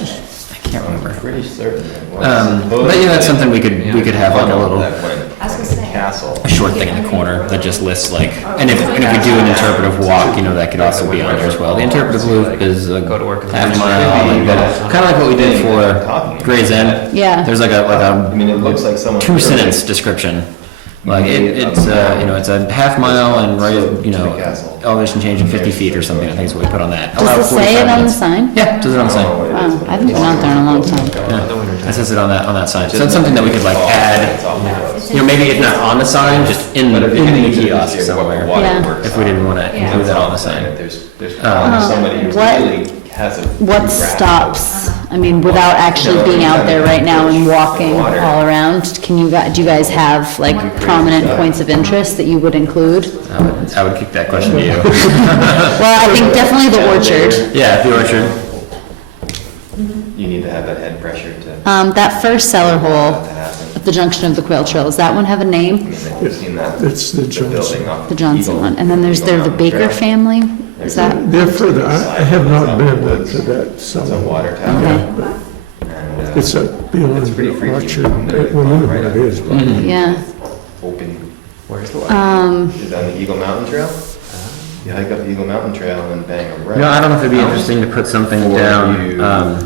I can't remember. Pretty certain. that was- But yeah, that's something we could have like a little, That went to the castle. a short thing in the corner that just lists like, and if we do an interpretive walk, you know, that could also be on there as well. The interpretive loop is a Go to work in the half morning. mile, kind of like what we did for Gray's End. yeah. There's like I mean, it looks like someone. two sentence description. Like it's you know, it's a half mile and right, you know, elevation change of 50 feet or something, I think is what we put on that. Does Allow it say 45 it on the minutes. sign? Yeah, does it on the sign. Wow, I haven't been out there in a long time. Yeah, it says it on that sign. So that's something that we could like add, you know, maybe if not on the sign, just in the kiosk somewhere. Yeah. If we didn't want to include that on the sign. There's probably somebody who What- really has a. What grass. stops, I mean, without actually being out there right now and walking all around, do you guys have like prominent points of interest that you would include? I would kick that question to you. Well, I think definitely the orchard. Yeah, the orchard. You need to have that head pressure to, That first cellar to hole happen. at the junction of the Quail Trail, does that one have a I name? mean, I've seen that. It's the building Johnson. off The Johnson Eagle- one, and then there's Eagle the Mountain Baker Trail. family, is that? They're further, I have not been up to that It's a summer. water tower. Okay. And, It's a beyond It's pretty freaky. Orchard, well, you know what it is, but Yeah, open, Where's the water? is on the Eagle Mountain Trail. You hike up the Eagle Mountain Trail and then bang a right. No, I don't know if it'd be interesting to put something Before down, you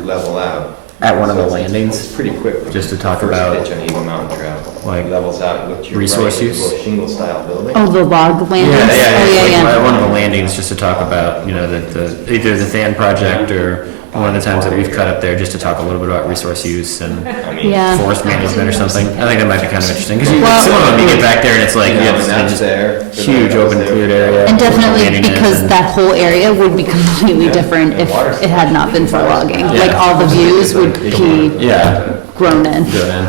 level out. at one of the So it's landings. pretty quick. just to talk First about, pitch on Eagle Mountain Trail. like, Levels out with your resource right, use. little shingle style building. oh, the log landings? Yeah, yeah, Oh, like, yeah. one of the landings, just to talk about, either the fan project or one of the times that we've cut up there, just to talk a little bit about resource use and I mean, Yeah. forest management or something. I think that might be kind of interesting, because Well- some of them, you get back there and it's like, you you know, have and this that's just there. huge open cleared area. And definitely Landing because and- that whole area would be completely different if it had not been for logging. Like all the views would be Yeah, grown in. good, and,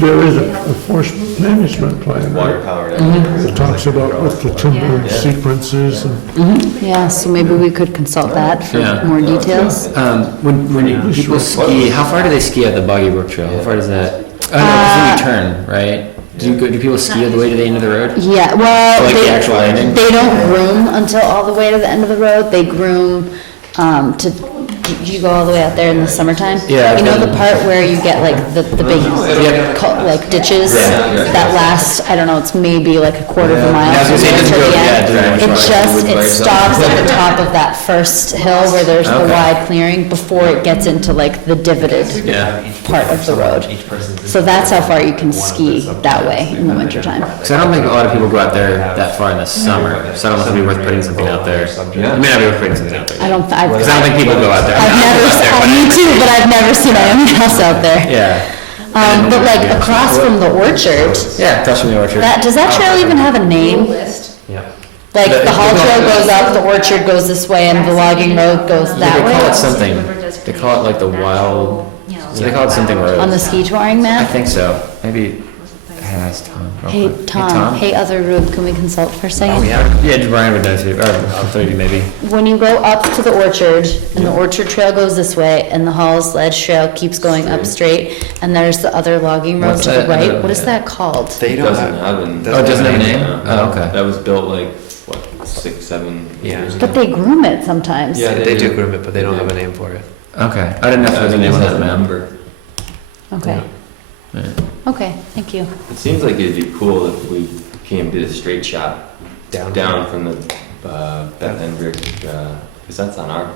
there is a forest management plan Water that powered. that talks about what the timber sequences and Yeah, so maybe we could consult that for Yeah. more details. when people ski, how far do they ski at the Boggy Brook Trail? How far does that? Oh, no, 'cause when you turn, right? Do people ski all the way to the end of the road? Yeah, well, Like the actual landing? they don't groom until all the way to the end of the road. They groom, do you go all the way out there in the summertime? Yeah, You know I've the been- part where you get like the big, like ditches that last, I don't know, it's maybe like a quarter of a mile Yeah, I was from gonna say, there it to doesn't the go- yeah, end. it doesn't It go much just, by it itself. stops at the top of that first hill where there's the Okay. wide clearing before it gets into like the divoted Yeah. part of the road. So that's how far you can ski that way in the wintertime. So I don't think a lot of people go out there that far in the summer, so I don't know if it'd be worth putting something out there. It may not be worth putting something out there. I don't, Because I don't think people go out there. I've never, me too, but I've never seen anyone else out there. Yeah. But like across from the orchard, Yeah, across from the orchard. does that trail even have a name? Yeah. Like the Hall Trail goes up, the orchard goes this way, and the logging road goes They that call way? it something, they call it like the wild, they call it something road. On the ski touring I map? think so, maybe, ask Tom. real Hey, quick. Tom, hey, other group, can we consult for a second? Yeah, Brian would know too, or I'll tell you maybe. When you go up to the orchard, and the orchard trail goes this way, and the Hall's Ledge Trail keeps going up straight, and there's the other logging road What's to the that? right, what is that called? They don't Doesn't have, have an. Oh, it doesn't have a name? No. Oh, okay. That was built like, what, 6, 7 Yeah. years ago? But they groom it sometimes. Yeah. they do groom it, but they don't have a name for it. Okay, I didn't know if there was a name on It has that a map. number. Okay, Yeah. okay, thank you. It seems like it'd be cool if we came to a straight shot down from the Beth Hendrick, because that's our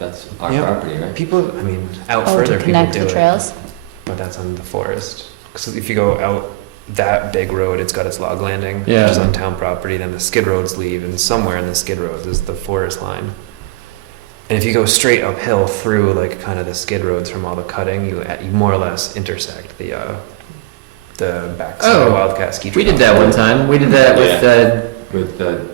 Yeah. property, right? People, I mean, out Oh, further to people connect do the it, trails? but that's on the forest. Because if you go out that big road, it's got its log landing, Yeah. which is on town property, then the skid roads leave, and somewhere in the skid roads is the forest line. And if you go straight uphill through like kind of the skid roads from all the cutting, you more or less intersect the backside Oh, of Wildcat Ski We Trail. did that one time, we did that with With Dexter.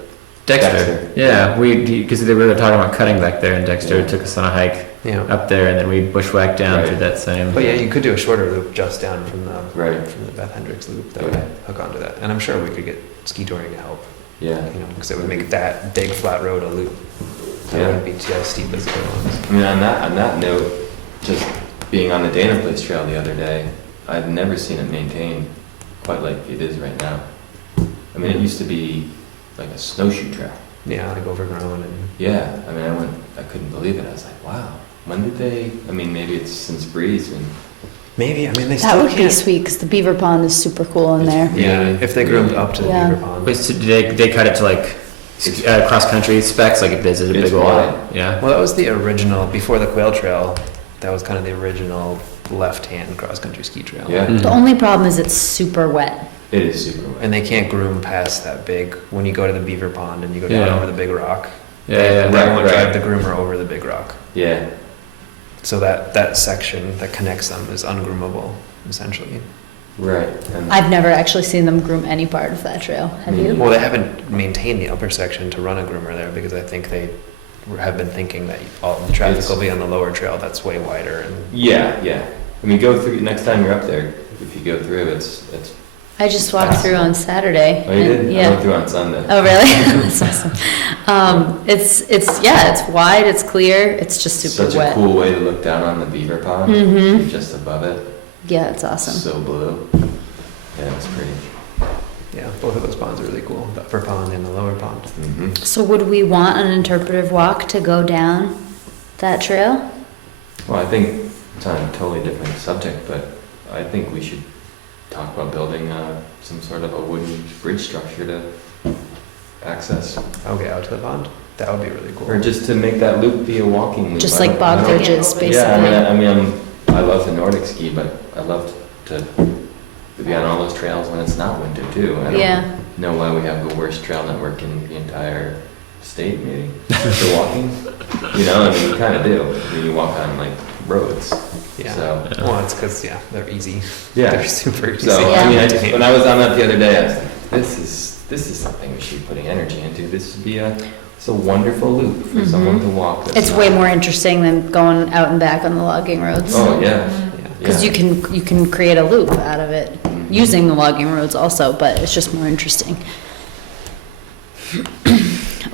Dexter. Yeah, because they were talking about cutting back there, and Dexter took us on a hike Yeah. up there, and then we bushwhacked down Right. through that same. But yeah, you could do a shorter loop just down from Right. the Beth Hendricks loop that would Yeah. hook onto that. And I'm sure we could get ski touring to help, Yeah. because it would make that big flat road a loop. That Yeah. wouldn't be too as steep as the other ones. I mean, on that note, just being on the Dana Place Trail the other day, I've never seen it maintained quite like it is right now. I mean, it used to be like a snowshoe trail. Yeah, like overgrown and. Yeah, I mean, I couldn't believe it. I was like, wow, when did they, I mean, maybe it's since Breeze and. Maybe, I mean, they That still would be can't. sweet, because the beaver pond is super cool in there. Yeah, if they groomed up to the Yeah. beaver pond. Wait, so did they cut it to like cross-country specs, like if there's a big It's wall? wide. Yeah. Well, that was the original, before the Quail Trail, that was kind of the original left-hand cross-country ski trail. Yeah, Mhm. The only problem is it's super wet. it is super wide. And they can't groom past that big, when you go to the beaver pond and you go down Yeah. over the big rock. Yeah, yeah. They won't Right. drive the groomer over the big rock. Yeah, So that section that connects them is ungroomable, essentially. right. And I've never actually seen them groom any part of that trail, have you? Well, they haven't maintained the upper section to run a groomer there because I think they have been thinking that all the traffic will be on the lower trail that's way wider and. Yeah, yeah. I mean, go through, next time you're up there, if you go through, it's, I just walked through on Saturday. oh, you and- did? I Yeah. went through on Sunday. Oh, really? That's awesome. It's wide, it's clear, it's just super Such a wet. cool way to look down on the beaver pond. Mhm. You're just above it. Yeah, it's awesome. So blue. Yeah, it's pretty. Yeah, both of those ponds are really cool, the upper pond and the lower pond. Mm-hmm. So would we want an interpretive walk to go down that trail? Well, I think it's on a totally different subject, but I think we should talk about building some sort of a wooden bridge structure to access, Okay, out to the pond, that would be really cool. or just to make that loop be a walking loop. Just I like don't- bog I don't- bridges, basically. Yeah, I mean, I love the Nordic ski, but I love to be on all those trails when it's not winter too. I Yeah. don't know why we have the worst trail network in the entire state, maybe, for walking. You know, I mean, we kind of do. I mean, you walk on like roads. Yeah, So, well, it's because, yeah, they're easy. yeah. They're super easy. So, I mean, to when I was on that the other day, I was like, this is something we should be putting energy into. This would be it's a wonderful loop for someone to walk. that's It's way not- more interesting than going out and back on the logging roads. Oh, yeah. Yeah. Because Yeah. you can create a loop out of it, using the logging roads also, but it's just more interesting.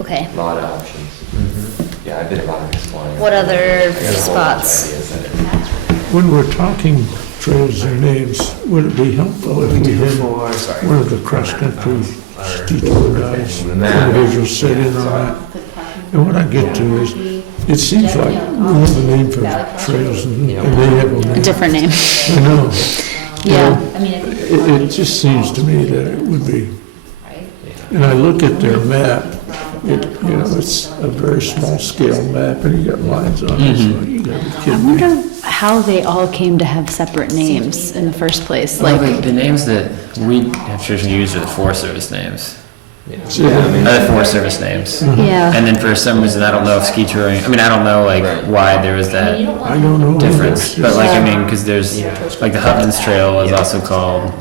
Okay, A lot of options. Mhm. Yeah, I did a lot of exploring. What other I got a whole bunch of spots? ideas that When we're talking trails and names, would it be helpful if we had Sorry. one of the cross-country ski tour guys, individuals sit in on that? And what I get to is, it seems like we have a name for trails and they have a A name. different name. I know. Yeah. It just seems to me that it would be, and I look at their map, it's a very small scale map and you got lines on it, so you gotta be I kidding me. wonder how they all came to have separate names in the first place. Well, Like, the names that we have traditionally used are the Forest Service names. So, The Forest Service names. yeah. And then for some reason, I don't know if ski touring, I mean, I don't know like why there was that I don't know. difference. It's But just- like, I mean, because there's, like the Hutton's Trail is also called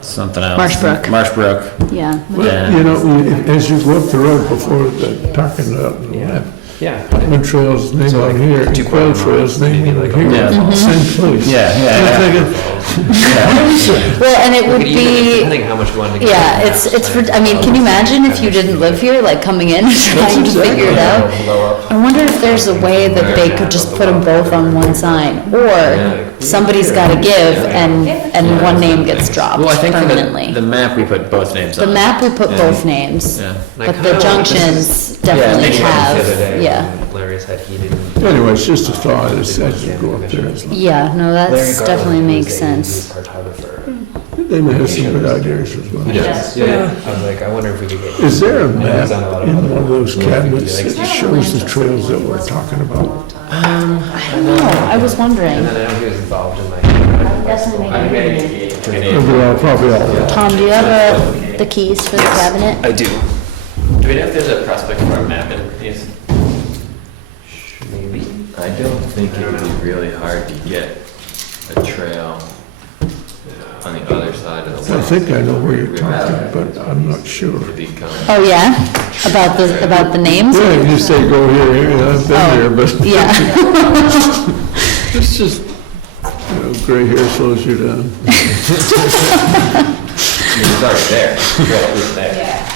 something else. Marshbrook. Marshbrook. Yeah. Well, you know, as you go up the road before the talking about the map, Yeah. Putman Trail's name So, on like, here, and 2 Quail miles, Trail's name maybe over like here, Yeah. Mhm. same place. Yeah, And yeah, I'm yeah. thinking, Well, and it We would could even, be, depending how much we wanted to get. yeah, I mean, can you imagine if you didn't live here, like coming in and trying to figure it out? I wonder if there's a way that they could just put them both on one sign, or somebody's gotta give and one name gets dropped Well, I think for permanently. the map, we put both names The on. map, we put Yeah. both names, Yeah. And I but kinda the like junctions definitely this. The other have, day, yeah. when Larry said he didn't. anyway, it's just a thought as you go up there. It's like, Yeah, no, Larry that's Garland, definitely who makes was a sense. cartographer. They may have some good ideas as well. Yes. Yeah. I was like, I wonder if we could get. Is there a And he's on map a lot of in other one of those ones. cabinets Like, that shows the trails that we're talking about? I don't know, I was wondering. And then I know he was involved in like. Overall, probably all of that. Tom, do you have the keys for the cabinet? I do. Do we know if there's a prospect for a map in these? Maybe. I don't think it would be really hard to get a trail on the other side of the I lake. think I know where you're talking, but I'm not sure. To become, Oh, yeah? About the names? Yeah, you say go here, here, I've been there, but Yeah. it's just, gray hair slows you down. it's already there. The trail is there.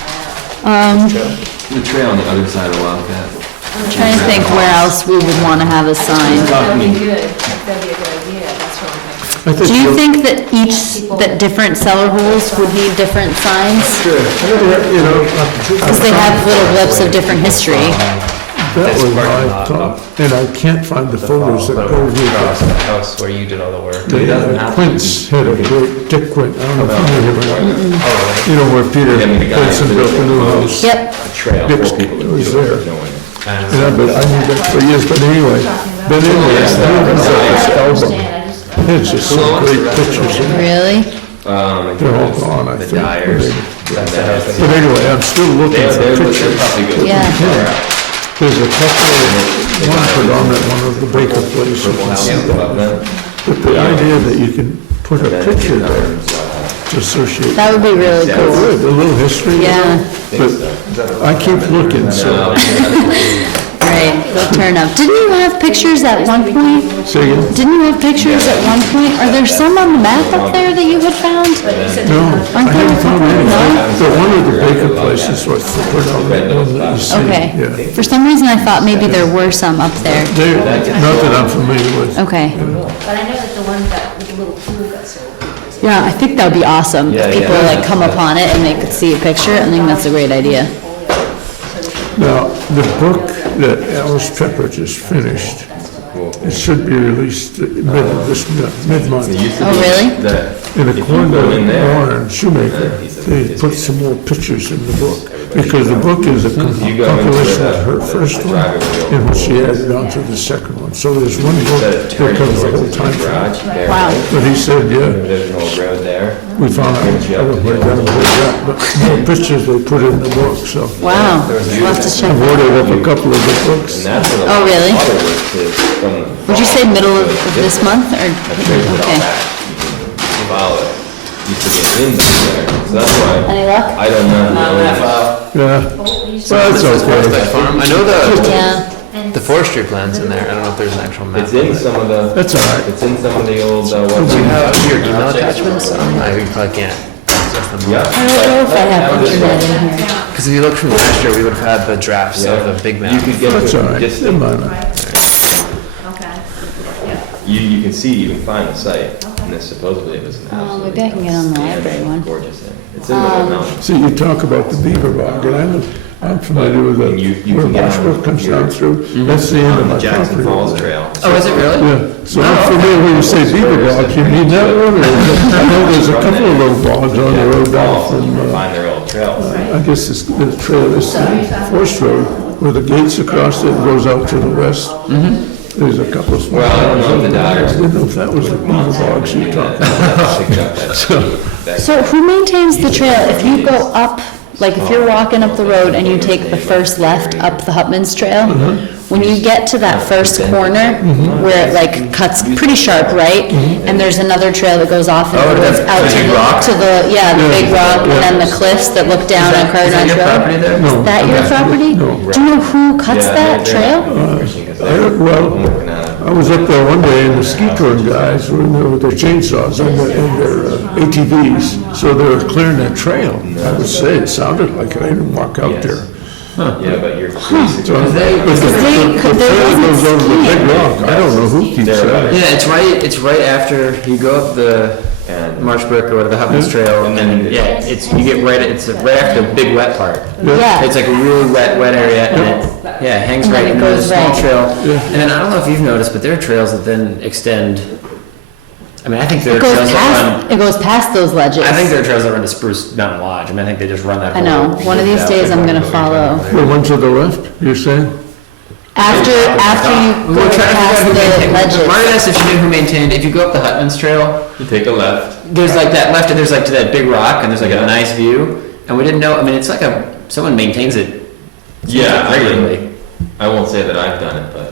The trail on the other side of Wildcat. I'm trying to think where else we would want to have a sign. That'd be good, that'd be a good idea, that's what I'm thinking. I Do you think that different cellar holes would need different signs? Sure. Because they have little blips of different history. That This was parking my lot thought, up and I can't find the photos that go with Across it. the house where you did all the work. It doesn't have to Quince had a great, Dick Quint, I don't know if you remember that. Oh, You know where Peter Yeah, I mean, the guy Quinson who built the new house? Yep. A trail Dick's for people to was do it. there. No one- really? Yeah, but I knew that for years, but anyway, then anyway, I was at this album. It's just some great pictures, and Really? they're all gone, I The think. dyers. But anyway, I'm still looking for They're pictures. probably good. Yeah. There's a couple, one predominant, one of the Baker Place, you can see that. But the idea that you can put a picture there to associate. That would be really Oh, cool. good, a little history. Yeah. But I keep looking, so right, the turn up. Didn't you have pictures at one point? Say again? Didn't you have pictures at one point? Are there some on the map up there that you had found? No, I Aren't there? haven't found any. No? But one of the bacon places was the predominant one that you see. Okay. Yeah. For some reason, I thought maybe there were some up there. Not that I'm familiar with. Okay. But I know that the one that, with the little pool got sold. Yeah, I think that would be awesome Yeah, if people yeah. like come upon it and they could see a picture. I think that's a great idea. Now, the book that Alice Pepper just finished, it should be released mid-month. It used to Oh, be really? that And if you according go in to there, Warren Shoemaker, they put some more pictures in the book, because the book is a you go into compilation of her the first one, driveway wheel. and what she added on to the second one. So there's one book Instead of that turning covers the towards whole his time frame. garage, there, Wow. But he said, yeah, there's an old road there. we found out, I don't know where that, but more pictures they put in the book, so. Wow, we'll have to check. I've ordered up a couple of the books. And that's where the Oh, really? water works is from the. Would you say middle of this month or? I traced it all Okay. back. You can follow it. Used to get in there, so that's why Any luck? I don't know. Yeah, well, that's okay. Farm, I know Yeah. the forestry plan's in there, I don't know if there's an actual map. It's in of it. some of the, That's all right. it's in some of the old, Do you have your email attachments? You probably can't access them. Yeah. I don't know if I have internet in here. Because if you look from last year, we would have had the drafts of the big You map. could get That's to all it right, just, never mind. Okay. you can see, you can find the site, and this supposedly it was an Oh, absolutely. maybe I can get on the outstanding, library one. Gorgeous thing. It's in the mountains. See, you talk about the beaver bog, and I'm familiar with And you where can get on Marshwood comes your- down through. That's the end of On my the Jackson property. Falls Trail. Oh, is it really? Yeah, so I'm familiar when you say beaver bog, you mean that one, or, I know there's a couple of little bogs on the road down Falls, and you can from, find their old trails. I guess it's the trail, it's the Forest Road, where the gates across it goes out to the west. There's a couple of small. Well, I don't know if the bogs. dogs- I didn't know if that was the beaver bogs you're talking about. So who maintains the trail? If you go up, like if you're walking up the road and you take the first left up the Hutman's Trail, when you get to that first corner where it like cuts pretty sharp right, and there's another trail that goes off and Oh, goes the out big rock? to the, yeah, the big rock and then the cliffs that look down on Is that Cardinal your property Road. there? No. Is that your property? No. Do you know who cuts that trail? I was up there one day and the ski touring guys were in there with their chainsaws and their ATVs, so they were clearing that trail. I would say, it sounded like it, I didn't walk out there. Yeah, but you're. So, but the they- the there trail wasn't goes over the big skiing. rock, I don't know who keeps that. Yeah, it's right after you go up the And Marshbrook or the Hutman's Trail, and then, yeah, you get right, it's right after the big wet part. Yeah. It's like a really wet area, and it, yeah, it hangs And then right it into the goes small right. trail. And then I don't know if you've noticed, but there are trails that then extend, I mean, I think there are It goes trails that past, it goes past those ledges. run, I think there are trails that run to Spruce Mountain Lodge, I mean, I think they just run that I whole. know, one of these days I'm gonna follow. The one to the left, you're saying? After you We go were trying to past figure out who the maintained, Marty ledges. asked if she knew who maintained, if you go up the Hutman's Trail, you take a left. there's like that left, and there's like to that big rock, and there's like a nice view, and we didn't know, I mean, it's like someone maintains it. Yeah, I Regularly. mean, I won't say that I've done it, but.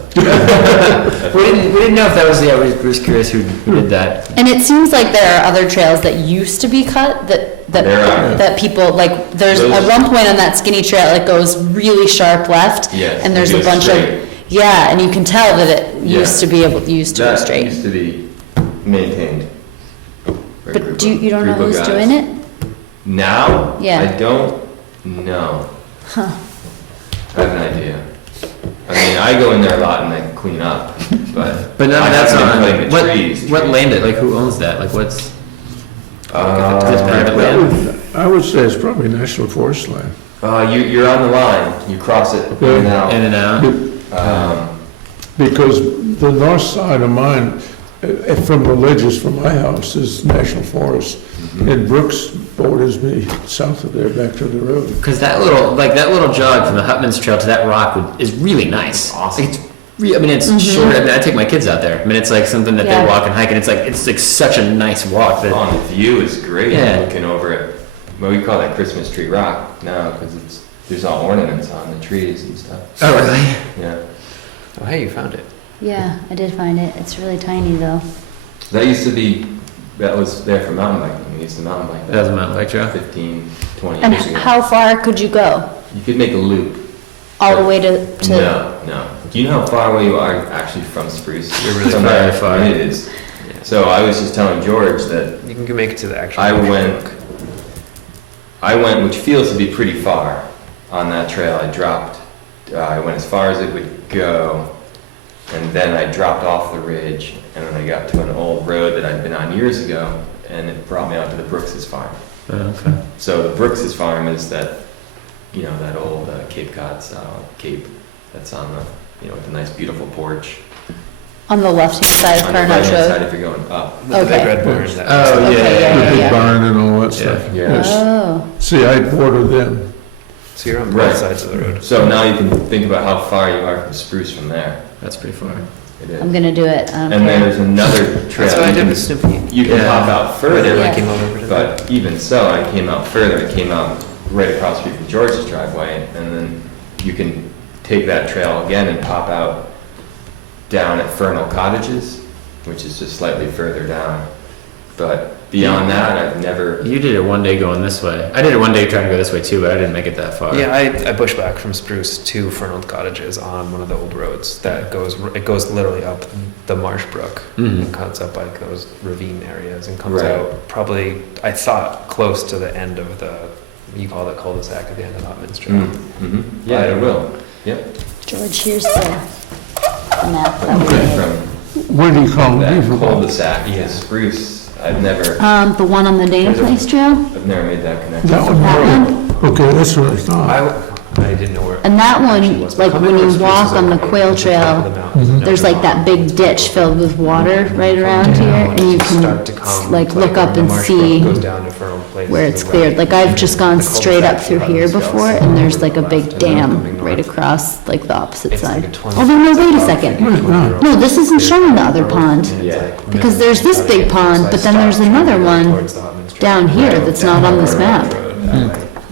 We didn't know if that was, yeah, we were just curious who did that. And it seems like there are other trails that used to be cut There are. that people, like, there's, at Those- one point on that skinny trail, it goes really sharp left. Yes, And there's it a goes bunch straight. of, yeah, and you can tell that it Yeah. used to be able, used to go That straight. used to be maintained. by a But group do you, of- you don't know group of who's guys. doing it? Now? Yeah. I don't know. Huh. I have an idea. I mean, I go in there a lot and I clean up, but. But none I of that's haven't on, been cutting the what, trees. what land it, like who owns that, like what's, is it private That land? would- I would say it's probably National Forest land. You're on the line, you cross it in and out. In and out? Um, Because the north side of mine, from the ledges from my house, is National Forest. And Brooks borders me south of there back to the road. Cause that little jog from the Hutman's Trail to that rock is really nice. Awesome. Like, I mean, it's short, I mean, I take my kids out there, I mean, it's like something that Yeah. they walk and hike, and it's like such a nice walk that. Oh, and the view is great, Yeah. looking over it. Well, we call that Christmas tree rock now, because there's all ornaments on the trees and stuff. Oh, really? Yeah. Oh, hey, you found it. Yeah, I did find it. It's really tiny though. That used to be, that was there for mountain biking, we used to mountain bike. That was a mountain bike trail? 15, 20 And years ago. how far could you go? You could make a loop. all the way to, No. Do you know how far away you are actually from Spruce? You're really From far. there? Very far. It is. So I was just telling George that You can make it to the actual. I went, which feels to be pretty far on that trail. I went as far as it would go, and then I dropped off the ridge, and then I got to an old road that I'd been on years ago, and it brought me out to the Brooks's farm. Okay. So the Brooks's farm is that, that old Cape Cod style cape that's on the, with a nice beautiful porch. on the left-hand side of On the Carnage right-hand side Road. if you're going up. The big Okay. red barn. that- Oh, Okay, yeah. The big yeah. barn and all that stuff. Yeah. Yes. Oh, See, I border them. So you're on both Right. sides of the road. So now you can think about how far you are from Spruce from there. That's pretty far. It is. I'm gonna do it, I don't And care. there's another trail. That's what I you did can- with Snoopy. You can Yeah. pop out Further, further, I Yeah. came over to that. but even so, I came out further. I came out right across the street from George's driveway, and then you can take that trail again and pop out down at Fernal Cottages, which is just slightly further down. But beyond that, I've never. You did it one day going this way. I did it one day trying to go this way too, but I didn't make it that far. Yeah, I bushback from Spruce to Fernald Cottages on one of the old roads that goes literally up the Marsh Brook Mhm. and cuts up like those ravine areas and comes Right. out probably, I thought, close to the end of you call it cul-de-sac at the end of Hopman's Trail. Mm-hmm. Yeah, it will. Yep. George, here's the map that we Okay. made. From What do you call that them? cul-de-sac Yeah. to Spruce, I've never The one on the Dana Place Trail, made that connection. That one? that one, Okay, that's what I thought. I didn't know where. and that actually one, was, but like coming when over you Spruce walk is on the okay. Quail It's the top Trail, of the mountain. there's like that big ditch filled with water right around here, and you Start to can come, like look up the and Marsh Brook see goes down to Fernald Place where to it's the cleared. right. Like I've just gone The straight up cul-de-sac through here runs before, south and there's like a left big and then dam coming right north. across like the opposite It's like side. a 20 Although no, wait a second. No, this isn't showing the other pond. Yeah. Because there's this big pond, but then there's another one down here that's not on this map.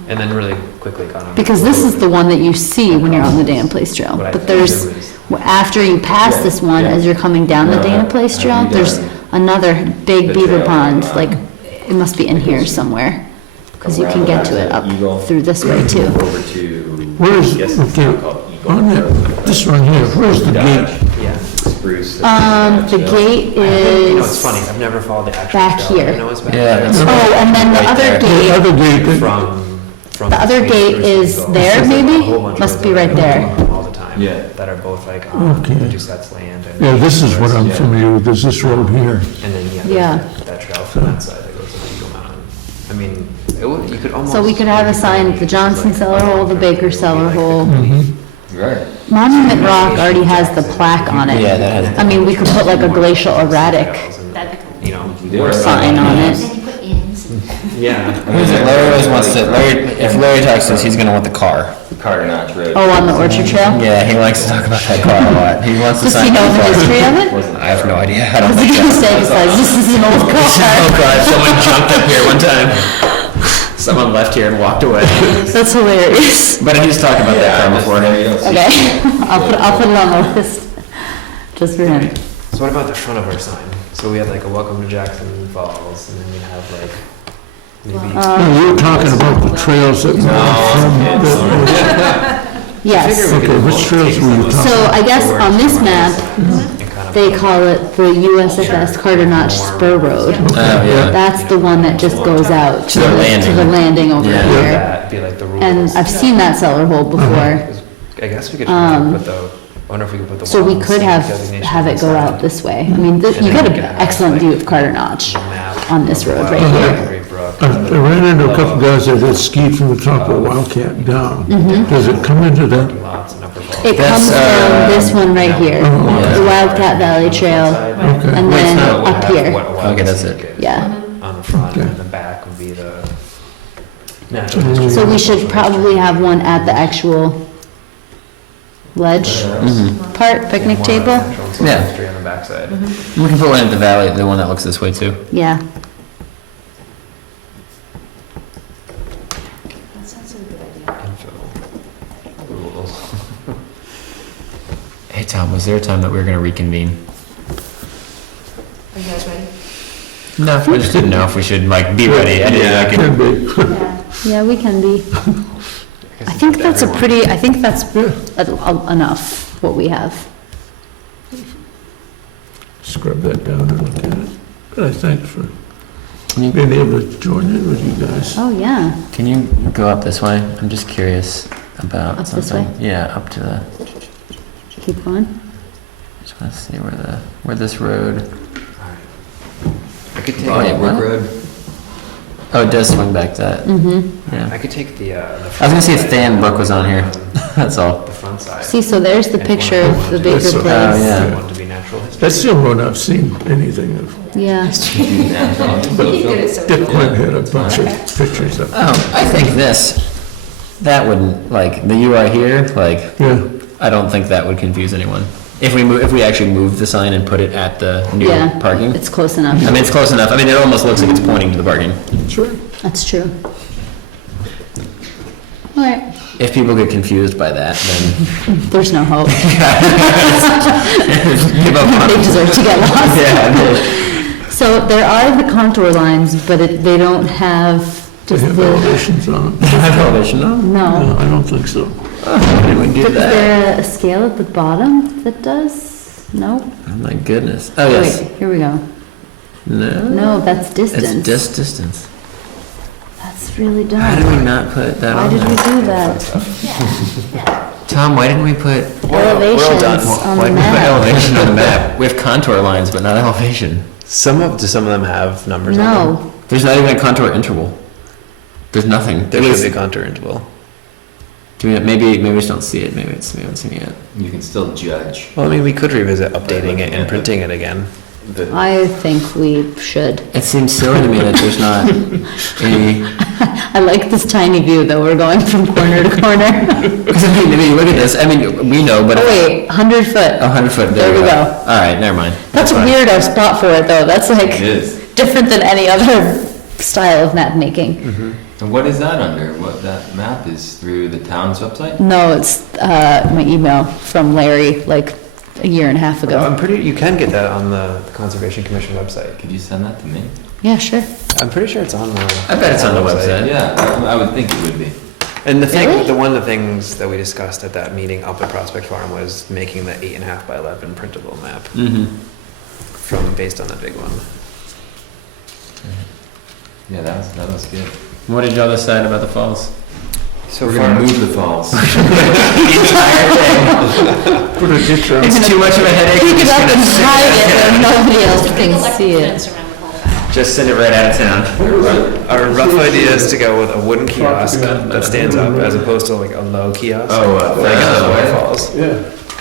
And then really quickly got on. Because this is the one that you see when you're on the Dana Place Trail. What I But think there's, there after you pass Yeah, this one, yeah. as you're coming down the No, Dana Place have Trail, you there's done another big the beaver trail pond, from, like, it must be in here somewhere. Because you can get to it up Eagle. through this way too. Over to. Where is- I guess it's okay, now called Eagle On Road. that, this one here, where's the gate? Yeah. Spruce. The gate You know, it's is, funny, I've never followed the actual back trail. here. I know it's back Yeah, there. that's- oh, and then the Right other there. The gate, other gate, that- From The other between gate Spruce is and Eagle. there, There's, like, a maybe? whole bunch of Must roads be that right go there. along all the time. Yeah. That are both like on Okay. Doucette's land and. yeah, this is what I'm Yeah. familiar with, is this road here. And then, yeah, Yeah. there's that trail from that side that goes to Eagle Mountain. I mean, you could almost. so we could have a sign, the Johnson Cellar Hole, the Baker Cellar Hole. Right. Monument Rock already has the plaque on it. Yeah, that has- I mean, we could put like a glacial erratic That'd be cool. You know. We do it. sign on it. And you put inns. Yeah. Larry always wants to, if Larry talks us, he's gonna want the car. Carter Notch Road. Oh, on the Orchard Trail? Yeah, he likes to talk about that car a lot. He wants to Does he sign know the the car. history of it? I have no idea. I I don't was think gonna so. say, besides, this is an old Oh car. god, someone jumped up here one time. Someone left here and walked away. That's hilarious. But he's talked about that car before. You don't see Okay, I'll put it on the list, just for him. So what about the front of our sign? So we had like a welcome to Jackson Falls, and then we have like maybe. No, you were talking about the trails that went from, that Yes. okay, which trails were you talking? So I guess on this map, and kind of- they call it the USFS Carter Notch Spur Road. Oh, yeah. That's the one that just goes out To the landing. to the landing over Yeah. here. That'd be like the rules. And I've seen that cellar hole before. I guess we could try to put the. I wonder if we could put the. So we wetlands could designation have on it the go side. out this way. I mean, you And then got we an could have, excellent like, view of Carter Notch The map on this of the road right Wild here. Great Brook. I ran into a couple guys that had skied from the top of Wildcat down. Does it come into that? Lots in Upper Falls. Mm-hmm. It That's, comes down this one right here, yeah. the Wildcat Valley Trail, and Wait, then so it would up have here. what a wild Okay, that's snake it. is Yeah. On the front, and the back would be the natural history. So we should probably have one at the actual ledge part, picnic More table. natural and social Yeah. history on the backside. We can put one at the valley, the one that looks this way too. Yeah. That sounds like a good idea. Info. Rules. Hey Tom, was there a time that we were gonna reconvene? Are you guys ready? No, I just didn't know if we should like be ready. I didn't like it. Can be. Yeah. Yeah, we can be. I think that's everyone. I think that's Yeah. enough, what we have. Scrub that down and look at it. But I thanks for Can you, being able to join in with you guys. Oh, yeah. can you go up this way? I'm just curious about Up this something. Yeah, up to the, Keep going. just want to see where this road, I could take, Oh, yeah, Brook what? Road? oh, it does swing back that, Mm-hmm. yeah. I could take the. I was gonna see if Than Brook was on here, that's all. The front side. See, so there's the If picture one of the wanted Baker to- Oh, Place. yeah. If one to be natural history. That's the only one I've seen anything of. Yeah. Dick Quinn had a bunch of pictures of. Oh, I think that wouldn't, like, the you are here, like, Yeah, I don't think that would confuse anyone. If we actually moved the sign and put it at the new Yeah. parking. It's close enough. I mean, it's close enough. I mean, it almost looks like it's pointing to the parking. that's right. That's true. All right, If people get confused by that, then there's no hope. give up on They it. deserve to get lost. Yeah. So there are the contour lines, but they don't have They just have the, elevations on them. Have elevation, no? no. No, I don't think so. How did we do But is that? there a scale at the bottom that does? No? Oh my goodness. Oh, yes. Wait, here we go. No? No, that's It's distance. just distance. That's really How did we dumb. not put that Why on did we there? do that? Tom, why didn't we put Elevations on why the didn't we put map. elevation on the map? We have contour lines, but not elevation. Do some of them have numbers on them? No, There's not even a contour interval. There's nothing. There It should was- be a contour interval. maybe we just don't see it. Maybe we haven't seen it yet. You can still judge. Well, I mean, we could revisit updating it and printing it again. I think we should. It seems silly to me that there's not any. I like this tiny view though, we're going from corner to corner. Because I mean, look at this. I mean, we know, but Oh wait, 100 foot. 100 foot. There we go. All right, never mind. That's a fine. weird spot for it though, that's It like is. different than any other style of map making. And what is that under? What, that map is through the town's website? No, it's my email from Larry like a year and a half Well, ago. you can get that on the Conservation Commission website. Could you send that to me? Yeah, sure. I'm pretty sure it's on the. I bet it's on the website. Yeah, I would think it would be. And the thing, Really? one of the things that we discussed at that meeting up at Prospect Farm was making the 8.5 by 11 printable map based on that big one. Yeah, that was good. What did y'all decide about the falls? So We're far, gonna move the falls. Put a ditch around. It's too much of a headache. Pick We're it just up gonna and sit hide it it. where nobody else Big can electric see it. fence around the whole back. Just send it right out of town. our rough idea is to go with a wooden kiosk that stands up as opposed to like a low kiosk. Oh, like at the yeah. waterfalls. Yeah.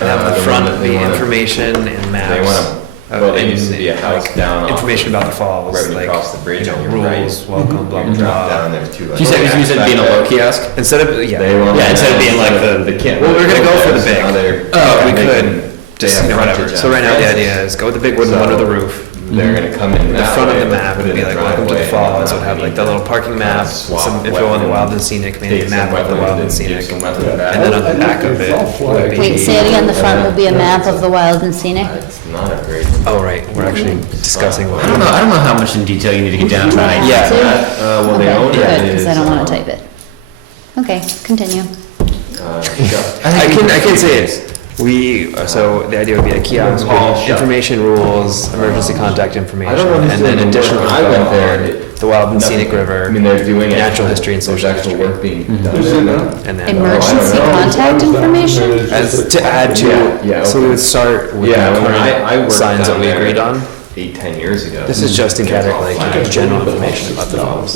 And have the The front one that be they wanna- information and maps. They wanna, well, there used to be a house like, down off. information about the falls, Right when you like, cross the bridge you know, on your right. rules, welcome, blah, blah, Drop blah. down there too. You said being a low kiosk? Instead of, They yeah, want. Yeah, instead of being like They can't. Well, we're gonna go for the big. Now they're- Oh, we they could, can- they just, have you know, whatever. frontage So on right now the fence. idea is go with the big wooden one under the So- roof. They're gonna come in The that front of way, the map put would in be a like, welcome to the driveway, and falls, then would have like the we little parking map, swap some info on the wetland, wild and scenic, maybe take a map some of the wetland wild and and scenic. do some wetland back. And then on the back of it would be. Wait, say it again, the front will be a map of the wild and scenic? It's not a great. Oh, right, we're actually discussing what. I don't know how much in detail you need to get down tonight. Yeah. Well, they Okay, own good, it. because I don't want to type it. Okay, continue. I can say it. So the idea would be a kiosk, with information rules, emergency contact information, and then additional I went info there. on the wild and scenic river. I mean, they're doing it. Natural history and social There's actual history. work being done. And then. Emergency contact information? As to add Yeah, to, so we would start with the Yeah, when I current worked signs that down we there agreed on. 8-10 years ago. This is just in Yeah, it's all category, like flagged. general information about the falls.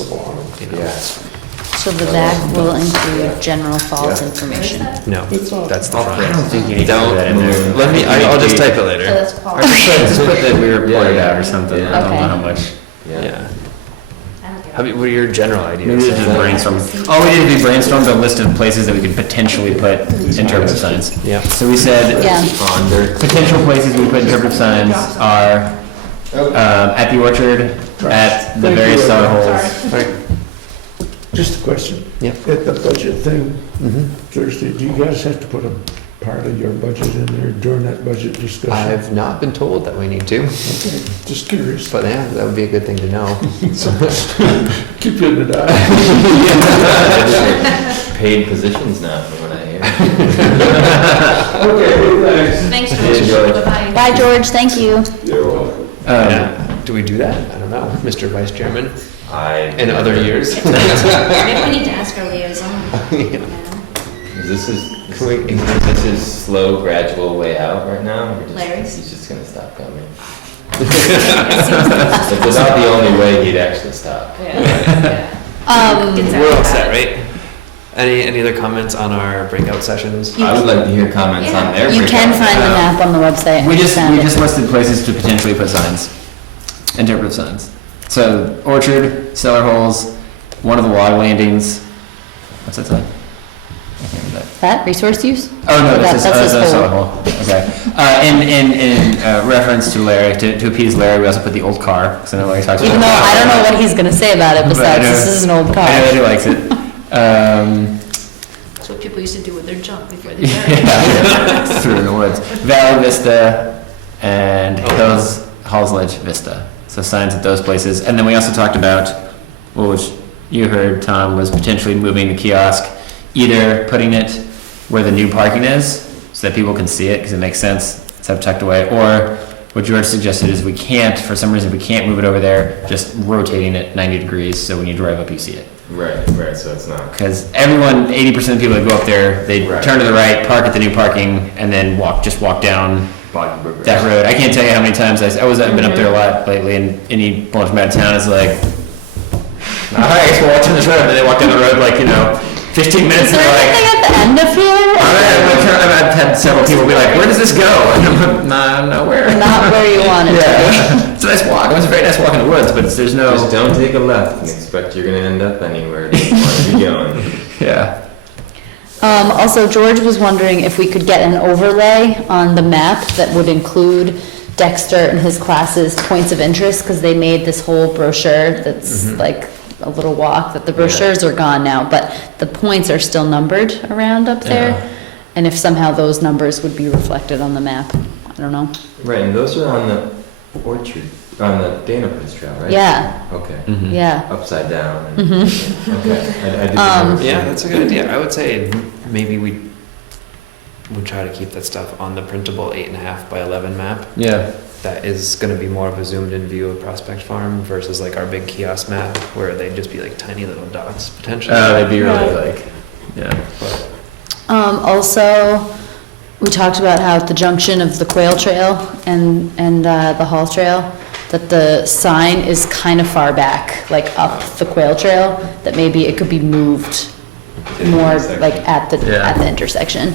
You know. Yeah. So the back will include general falls information. No, that's the I front. don't think you need to Don't put that in there. Let me, I'll just type it So later. that's Or quality. just put that we reported Yeah, out or something. yeah. I don't know Okay. how much. Yeah. I don't get How, it. what are your general Maybe ideas? just brainstorm. All we did is we brainstormed a list of places that we could potentially put interpretive signs. Yeah. So we said, Yeah, Under. potential places we put interpretive signs are at the orchard, at the various cellar holes. Just a question. Yeah. At the budget thing Mhm. Thursday, do you guys have to put a part of your budget in there during that budget discussion? I've not been told that we need to, Okay, just curious. but yeah, that would be a good thing to know. Keep it in the eye. paid positions now, from what I hear. Thanks, Cheers, George. George. Bye-bye. Bye, George, thank you. Yeah. Do we do that? I don't know, Mr. Vice Chairman, in other years. Maybe we need to ask our liaison. This Can we- this is slow, gradual way out right now. Larry's? He's just gonna stop coming. If it's not the only way, he'd actually stop. Yeah. We're all set, right? Any other comments on our breakout sessions? I would like to hear comments on their. You can breakout. find the map on the website. We I just found it. listed places to potentially put signs, interpretive signs. So orchard, cellar holes, one of the log landings. What's that sign? I can't remember that. That, resource use? Oh, no, That- that's that's a his cellar hole. hole. Okay. In reference to Larry, to appease Larry, we also put the old car, because I know Larry talks about. Even though I don't know what he's gonna say about it, But I besides know- this is an old car. I know that he likes it. That's what people used to do with their junk before they buried it. Yeah, through the woods. Valley Vista and Hills, Halls Ledge Vista. So signs at those places. And then we also talked about, well, which you heard, Tom, was potentially moving the kiosk, either putting it where the new parking is, so that people can see it, because it makes sense, it's have tucked away, or what George suggested is we can't, for some reason, we can't move it over there, just rotating it 90 degrees, so when you drive up, you see it. Right, so it's not. Because everyone, 80% of the people that go up there, they Right. turn to the right, park at the new parking, and then just walk down that road. I can't tell you how many times I've been up there a lot lately, and any bunch from out of town is like, all right, I guess we'll walk down this road, and then they walk down the road like, 15 minutes, Is and there they're anything like, at the end of here? I've had several people be like, where does this go? And I'm like, nah, nowhere. Not where you want it to Yeah. It's a nice walk. It was a very nice walk in the woods, but there's no. Just don't take a left and expect you're gonna end up anywhere you want to be going. Yeah. Also, George was wondering if we could get an overlay on the map that would include Dexter and his classes' points of interest, because they made this whole brochure that's like a little walk, that the brochures are gone now, but the points are still numbered around up there. Yeah. And if somehow those numbers would be reflected on the map, I don't know. Right, and those are on the orchard, on the Dana Place Trail, right? Yeah, Okay. Mhm. yeah. Upside down. Mhm. Okay. I did Um, remember Yeah, seeing that's a good idea. I would say maybe we would try to keep that stuff on the printable 8.5 by 11 map. Yeah. That is gonna be more of a zoomed in view of Prospect Farm versus like our big kiosk map where they'd just be like tiny little dots potentially. They'd be really Right. like, yeah. But Also, we talked about how at the junction of the Quail Trail and the Hall Trail, that the sign is kind of far back, like up the Quail Trail, that maybe it could be moved the more intersection. like at the Yeah. intersection.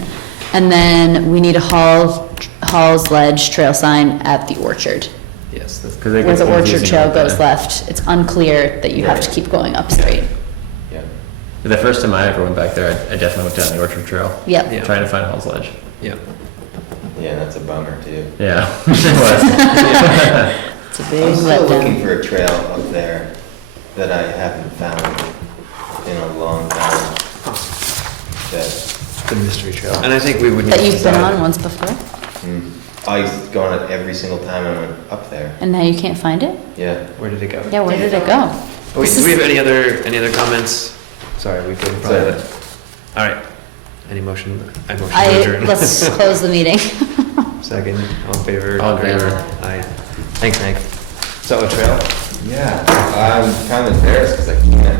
And then we need a Hall's Ledge trail sign at the orchard, yes, that's, Because it where gets the orchard confusing trail with goes the- left. It's unclear that you have to Right. keep going up straight. Yeah. The first time I ever went back there, I definitely went down the Orchard Trail, Yep. Yeah. trying to find Hall's Ledge. yeah. Yeah, that's a bummer too. Yeah, it was. It's a big I'm still looking letdown. for a trail up there that I haven't found in a long time. That, The mystery trail. And I think we would need That to you've been decide- on once before, I used to go on it every single time I went up there. and now you can't find it? Yeah. Where did it go? Yeah, where did it go? Oh, wait, do we have any other comments? Sorry, we could probably Sorry. let, all right. Any motion? I motion to adjourn. Let's close the meeting. Second, all in favor? All in favor. Aye. Thanks, Hank. So a trail? Yeah, I'm kind of embarrassed because I can't